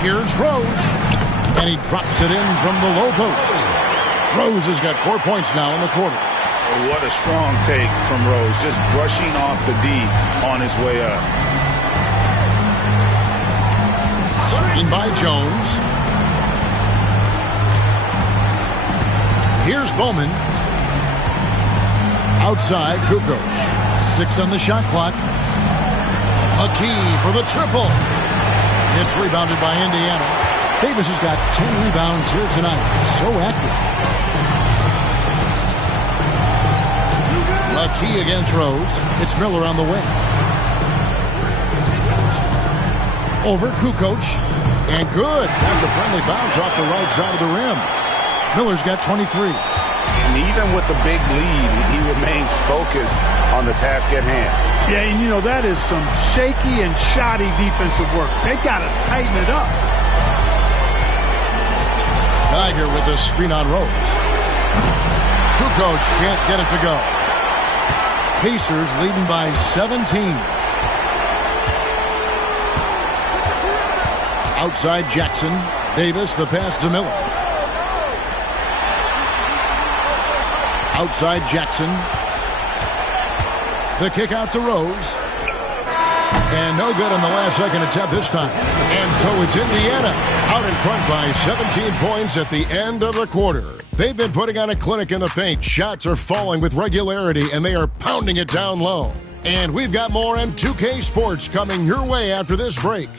Here's Rose. And he drops it in from the low post. Rose has got 4 points now in the quarter. Oh, what a strong take from Rose. Just brushing off the D on his way up. Screen by Jones. Here's Bowman. Outside, Kukoc. 6 on the shot clock. McKee for the triple. It's rebounded by Indiana. Davis has got 10 rebounds here tonight. So active. McKee against Rose. It's Miller on the wing. Over Kukoc. And good. Got the friendly bounce off the right side of the rim. Miller's got 23. And even with the big lead, he remains focused on the task at hand. Yeah, and you know, that is some shaky and shoddy defensive work. They've got to tighten it up. Geiger with the screen on Rose. Kukoc can't get it to go. Pacers leading by 17. Outside Jackson. Davis, the pass to Miller. Outside Jackson. The kick out to Rose. And no good on the last second attempt this time. And so it's Indiana out in front by 17 points at the end of the quarter. They've been putting on a clinic in the paint. Shots are falling with regularity, and they are pounding it down low. And we've got more M2K Sports coming your way after this break.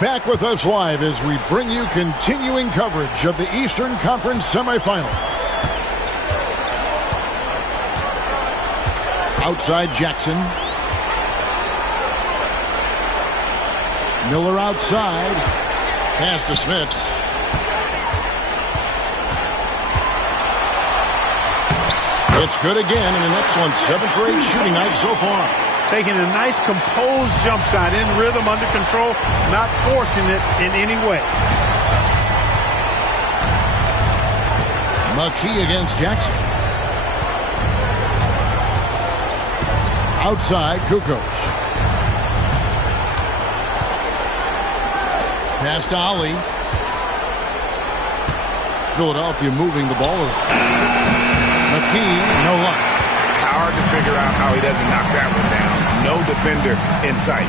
Back with us live as we bring you continuing coverage of the Eastern Conference semifinals. Outside Jackson. Miller outside. Pass to Smits. It's good again, and an excellent 7 for 8 shooting night so far. Taking a nice composed jump shot in rhythm, under control, not forcing it in any way. McKee against Jackson. Outside, Kukoc. Pass to Ali. Philadelphia moving the ball around. McKee, no luck. Hard to figure out how he doesn't knock that one down. No defender in sight.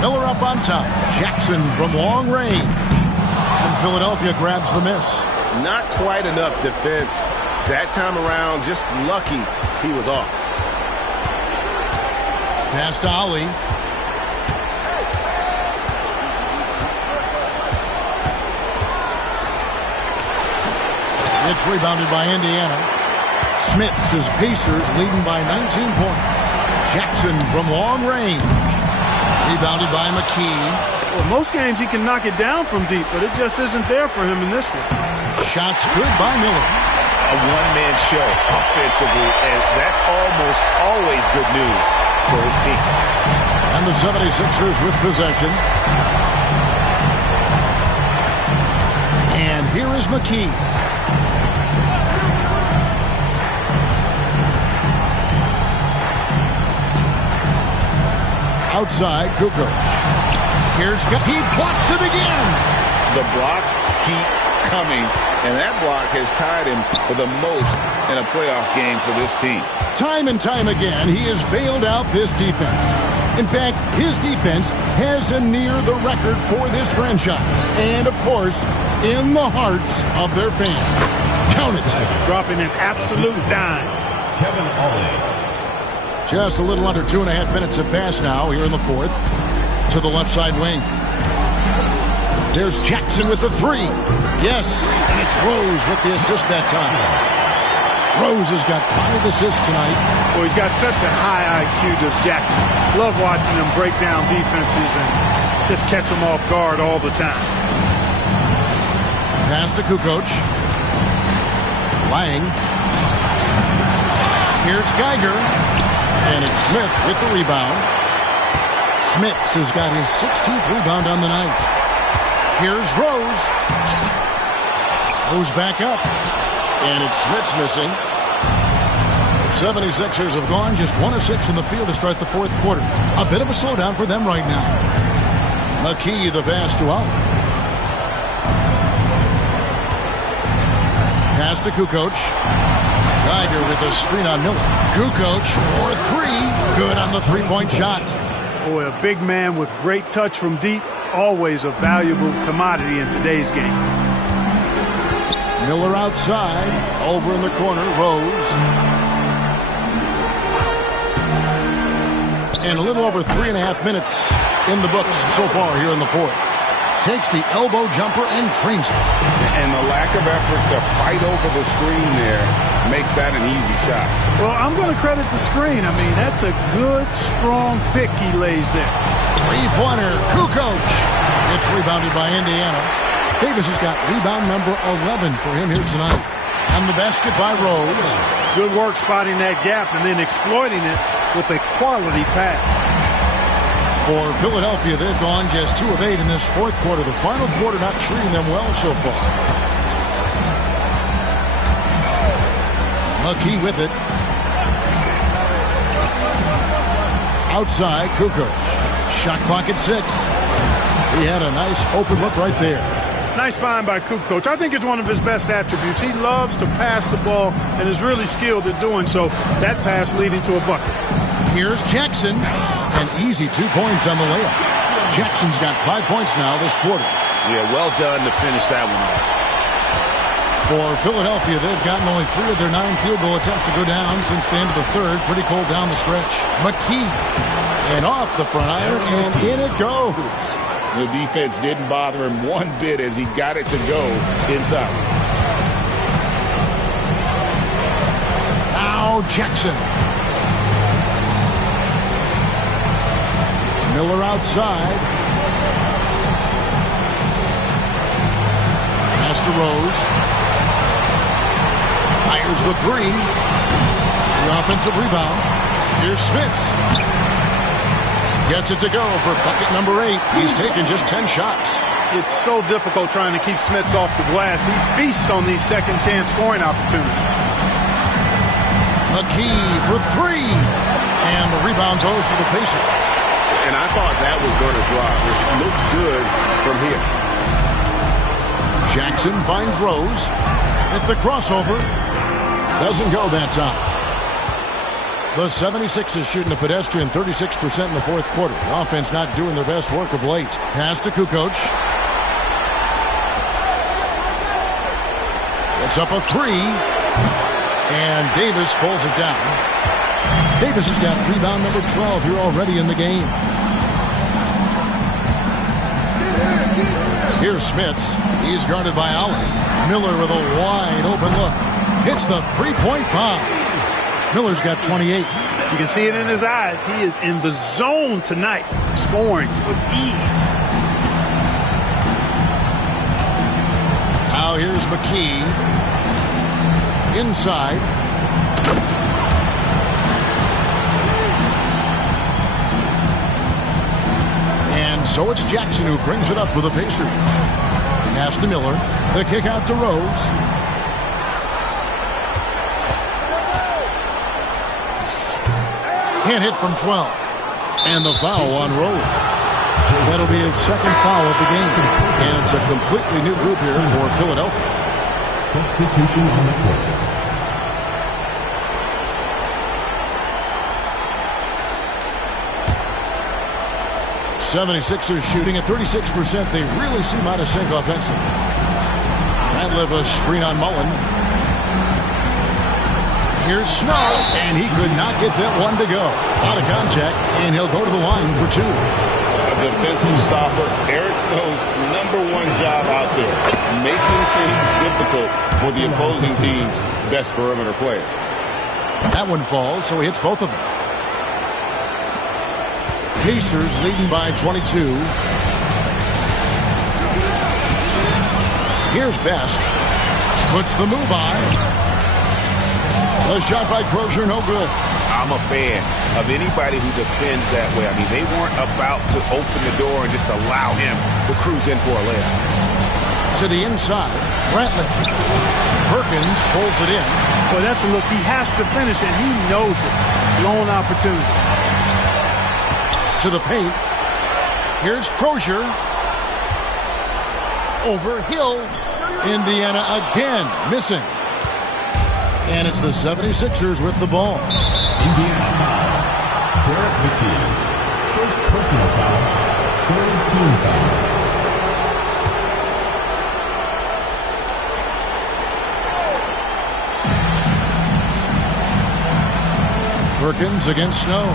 Miller up on top. Jackson from long range. And Philadelphia grabs the miss. Not quite enough defense. That time around, just lucky he was off. Pass to Ali. It's rebounded by Indiana. Smits is Pacers leading by 19 points. Jackson from long range. Rebounded by McKee. Well, most games he can knock it down from deep, but it just isn't there for him in this one. Shots good by Miller. A one-man show offensively, and that's almost always good news for his team. And the 76ers with possession. And here is McKee. Outside, Kukoc. He blocks it again. The blocks keep coming, and that block has tied him for the most in a playoff game for this team. Time and time again, he has bailed out this defense. In fact, his defense has a near the record for this franchise. And, of course, in the hearts of their fans. Count it. Dropping an absolute dime. Kevin Ollie. Just a little under 2.5 minutes have passed now here in the fourth. To the left side wing. There's Jackson with the three. Yes, and it's Rose with the assist that time. Rose has got 5 assists tonight. Well, he's got such a high IQ, does Jackson. Love watching him break down defenses and just catch them off guard all the time. Pass to Kukoc. Lang. Here's Geiger. And it's Smith with the rebound. Smits has got his 16th rebound on the night. Here's Rose. Rose back up. And it's Smits missing. The 76ers have gone just 1 of 6 from the field to start the fourth quarter. A bit of a slowdown for them right now. McKee the pass to Ali. Pass to Kukoc. Geiger with a screen on Miller. Kukoc for three. Good on the three-point shot. Boy, a big man with great touch from deep. Always a valuable commodity in today's game. Miller outside. Over in the corner. Rose. And a little over 3.5 minutes in the books so far here in the fourth. Takes the elbow jumper and drains it. And the lack of effort to fight over the screen there makes that an easy shot. Well, I'm going to credit the screen. I mean, that's a good, strong pick he lays there. Three-pointer, Kukoc. It's rebounded by Indiana. Davis has got rebound number 11 for him here tonight. And the basket by Rose. Good work spotting that gap and then exploiting it with a quality pass. For Philadelphia, they've gone just 2 of 8 in this fourth quarter. The final quarter not treating them well so far. McKee with it. Outside, Kukoc. Shot clock at 6. He had a nice open look right there. Nice find by Kukoc. I think it's one of his best attributes. He loves to pass the ball and is really skilled at doing so. That pass leading to a bucket. Here's Jackson. An easy 2 points on the layup. Jackson's got 5 points now this quarter. Yeah, well done to finish that one off. For Philadelphia, they've gotten only 3 of their 9 field goal attempts to go down since the end of the third. Pretty cold down the stretch. McKee. And off the front iron, and in it goes. The defense didn't bother him one bit as he got it to go inside. Now Jackson. Miller outside. Pass to Rose. Fires the three. The offensive rebound. Here's Smits. Gets it to go for bucket number 8. He's taken just 10 shots. It's so difficult trying to keep Smits off the glass. He feasts on these second chance scoring opportunities. McKee for 3. And the rebound goes to the Pacers. And I thought that was going to drop. It looked good from here. Jackson finds Rose. At the crossover. Doesn't go that time. The 76ers shooting the pedestrian 36% in the fourth quarter. The offense not doing their best work of late. Pass to Kukoc. It's up a 3. And Davis pulls it down. Davis has got rebound number 12 here already in the game. Here's Smits. He's guarded by Allen. Miller with a wide open look. Hits the three-point bomb. Miller's got 28. You can see it in his eyes. He is in the zone tonight, scoring with ease. Now here's McKee. Inside. And so it's Jackson who brings it up for the Pacers. Pass to Miller. The kick out to Rose. Can't hit from 12. And the foul on Rose. That'll be his second foul of the game. And it's a completely new group here for Philadelphia. Substitution on the court. 76ers shooting at 36%. They really seem out of sync offensively. Radliff a screen on Mullen. Here's Snow, and he could not get that one to go. Out of contact, and he'll go to the line for 2. A defensive stopper. Eric Snow's #1 job out there, making things difficult for the opposing team's best perimeter player. That one falls, so he hits both of them. Pacers leading by 22. Here's Best. Puts the move on. The shot by Crozier, no good. I'm a fan of anybody who defends that way. I mean, they weren't about to open the door and just allow him to cruise in for a layup. To the inside, Ratliff. Perkins pulls it in. Boy, that's a look. He has to finish it. He knows it. Lone opportunity. To the paint. Here's Crozier. Over Hill. Indiana again missing. And it's the 76ers with the ball. Indiana foul. Derek McKee. First personal foul. Third team foul. Perkins against Snow.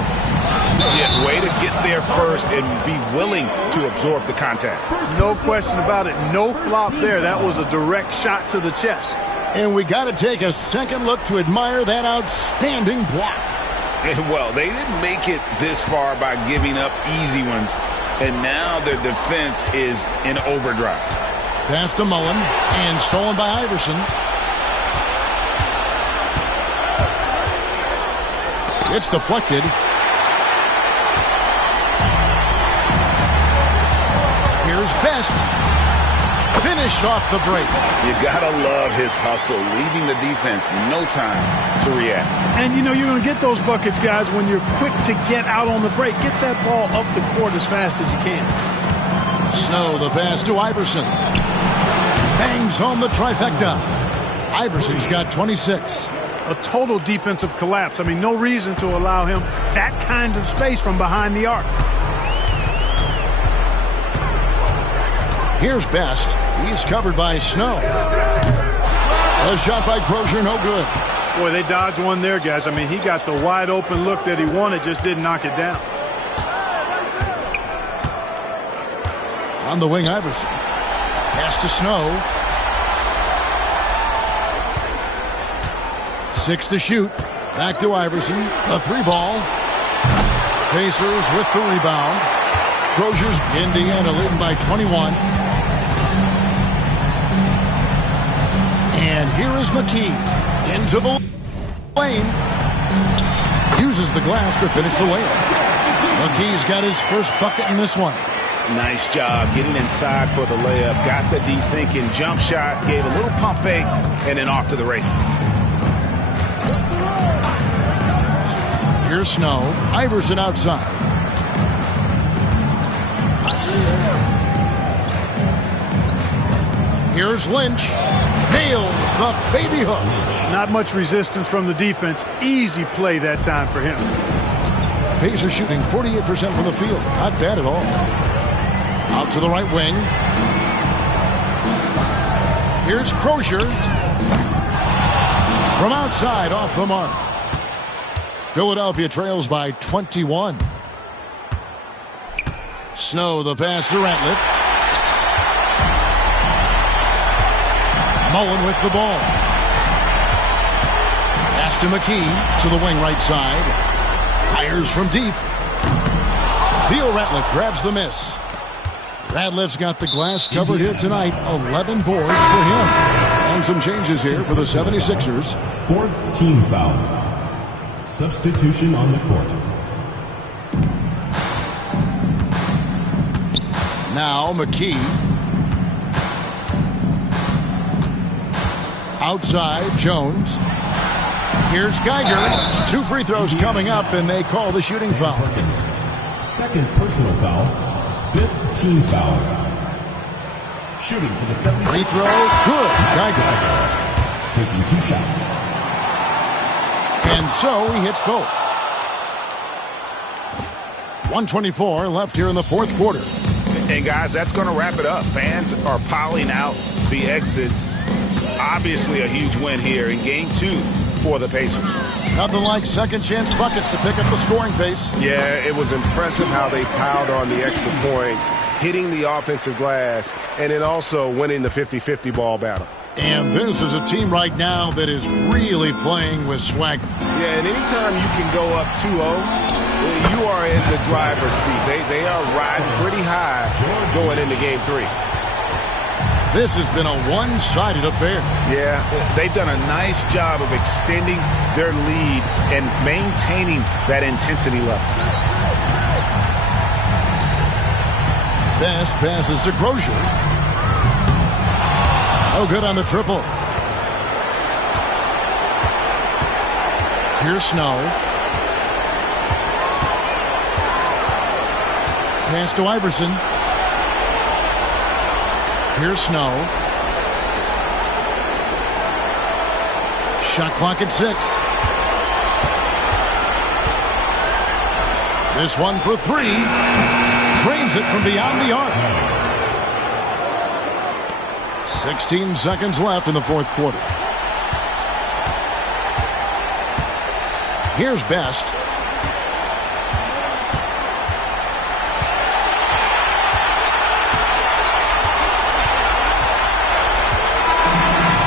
Yeah, way to get there first and be willing to absorb the contact. No question about it. No flop there. That was a direct shot to the chest. And we got to take a second look to admire that outstanding block. Well, they didn't make it this far by giving up easy ones, and now their defense is in overdrive. Pass to Mullen, and stolen by Iverson. It's deflected. Here's Best. Finished off the break. You gotta love his hustle, leaving the defense no time to react. And you know you're going to get those buckets, guys, when you're quick to get out on the break. Get that ball up the court as fast as you can. Snow, the pass to Iverson. Bangs home the trifecta. Iverson's got 26. A total defensive collapse. I mean, no reason to allow him that kind of space from behind the arc. Here's Best. He's covered by Snow. A shot by Crozier, no good. Boy, they dodged one there, guys. I mean, he got the wide open look that he wanted, just didn't knock it down. On the wing, Iverson. Pass to Snow. 6 to shoot. Back to Iverson. A 3-ball. Pacers with the rebound. Crozier's Indiana leading by 21. And here is McKee into the lane. Uses the glass to finish the layup. McKee's got his first bucket in this one. Nice job getting inside for the layup. Got the deep thinking jump shot, gave a little pump fake, and then off to the races. Here's Snow. Iverson outside. Here's Lynch. Nails the baby hook. Not much resistance from the defense. Easy play that time for him. Pacers shooting 48% from the field. Not bad at all. Out to the right wing. Here's Crozier. From outside, off the mark. Philadelphia trails by 21. Snow, the pass to Ratliff. Mullen with the ball. Pass to McKee to the wing right side. Fires from deep. Theo Ratliff grabs the miss. Ratliff's got the glass covered here tonight. 11 boards for him. And some changes here for the 76ers. Fourth team foul. Substitution on the court. Now McKee. Outside, Jones. Here's Geiger. 2 free throws coming up, and they call the shooting foul. Second personal foul. Fifth team foul. Shooting for the 76ers. Free throw, good. Geiger. Taking 2 shots. And so he hits both. 1:24 left here in the fourth quarter. And guys, that's going to wrap it up. Fans are piling out the exits. Obviously a huge win here in game 2 for the Pacers. Nothing like second chance buckets to pick up the scoring pace. Yeah, it was impressive how they piled on the extra points, hitting the offensive glass, and then also winning the 50-50 ball battle. And this is a team right now that is really playing with swagger. Yeah, and anytime you can go up 2-0, you are in the driver's seat. They are riding pretty high going into game 3. This has been a one-sided affair. Yeah, they've done a nice job of extending their lead and maintaining that intensity level. Best passes to Crozier. Oh, good on the triple. Here's Snow. Pass to Iverson. Here's Snow. Shot clock at 6. This one for 3. Drains it from beyond the arc. 16 seconds left in the fourth quarter. Here's Best.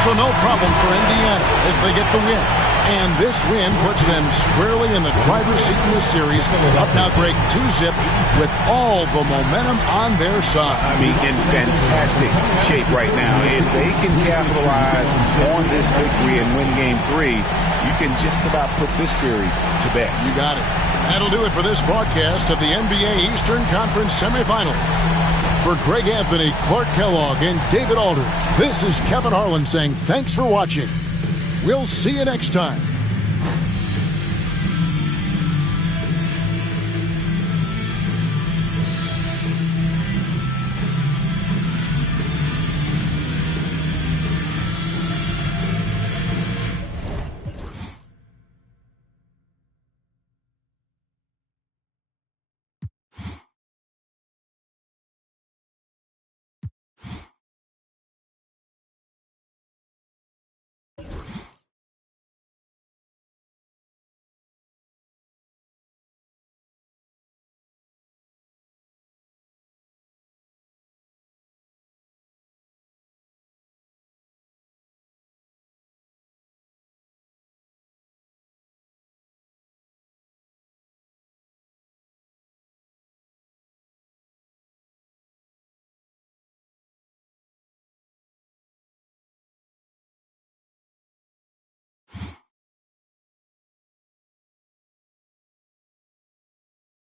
So no problem for Indiana as they get the win. And this win puts them squarely in the driver's seat in this series. Up now, Greg, 2-zip with all the momentum on their side. I mean, in fantastic shape right now. If they can capitalize on this victory and win game 3, you can just about put this series to bed. You got it. That'll do it for this broadcast of the NBA Eastern Conference semifinals. For Greg Anthony, Clark Kellogg, and David Aldridge, this is Kevin Harlan saying thanks for watching. We'll see you next time.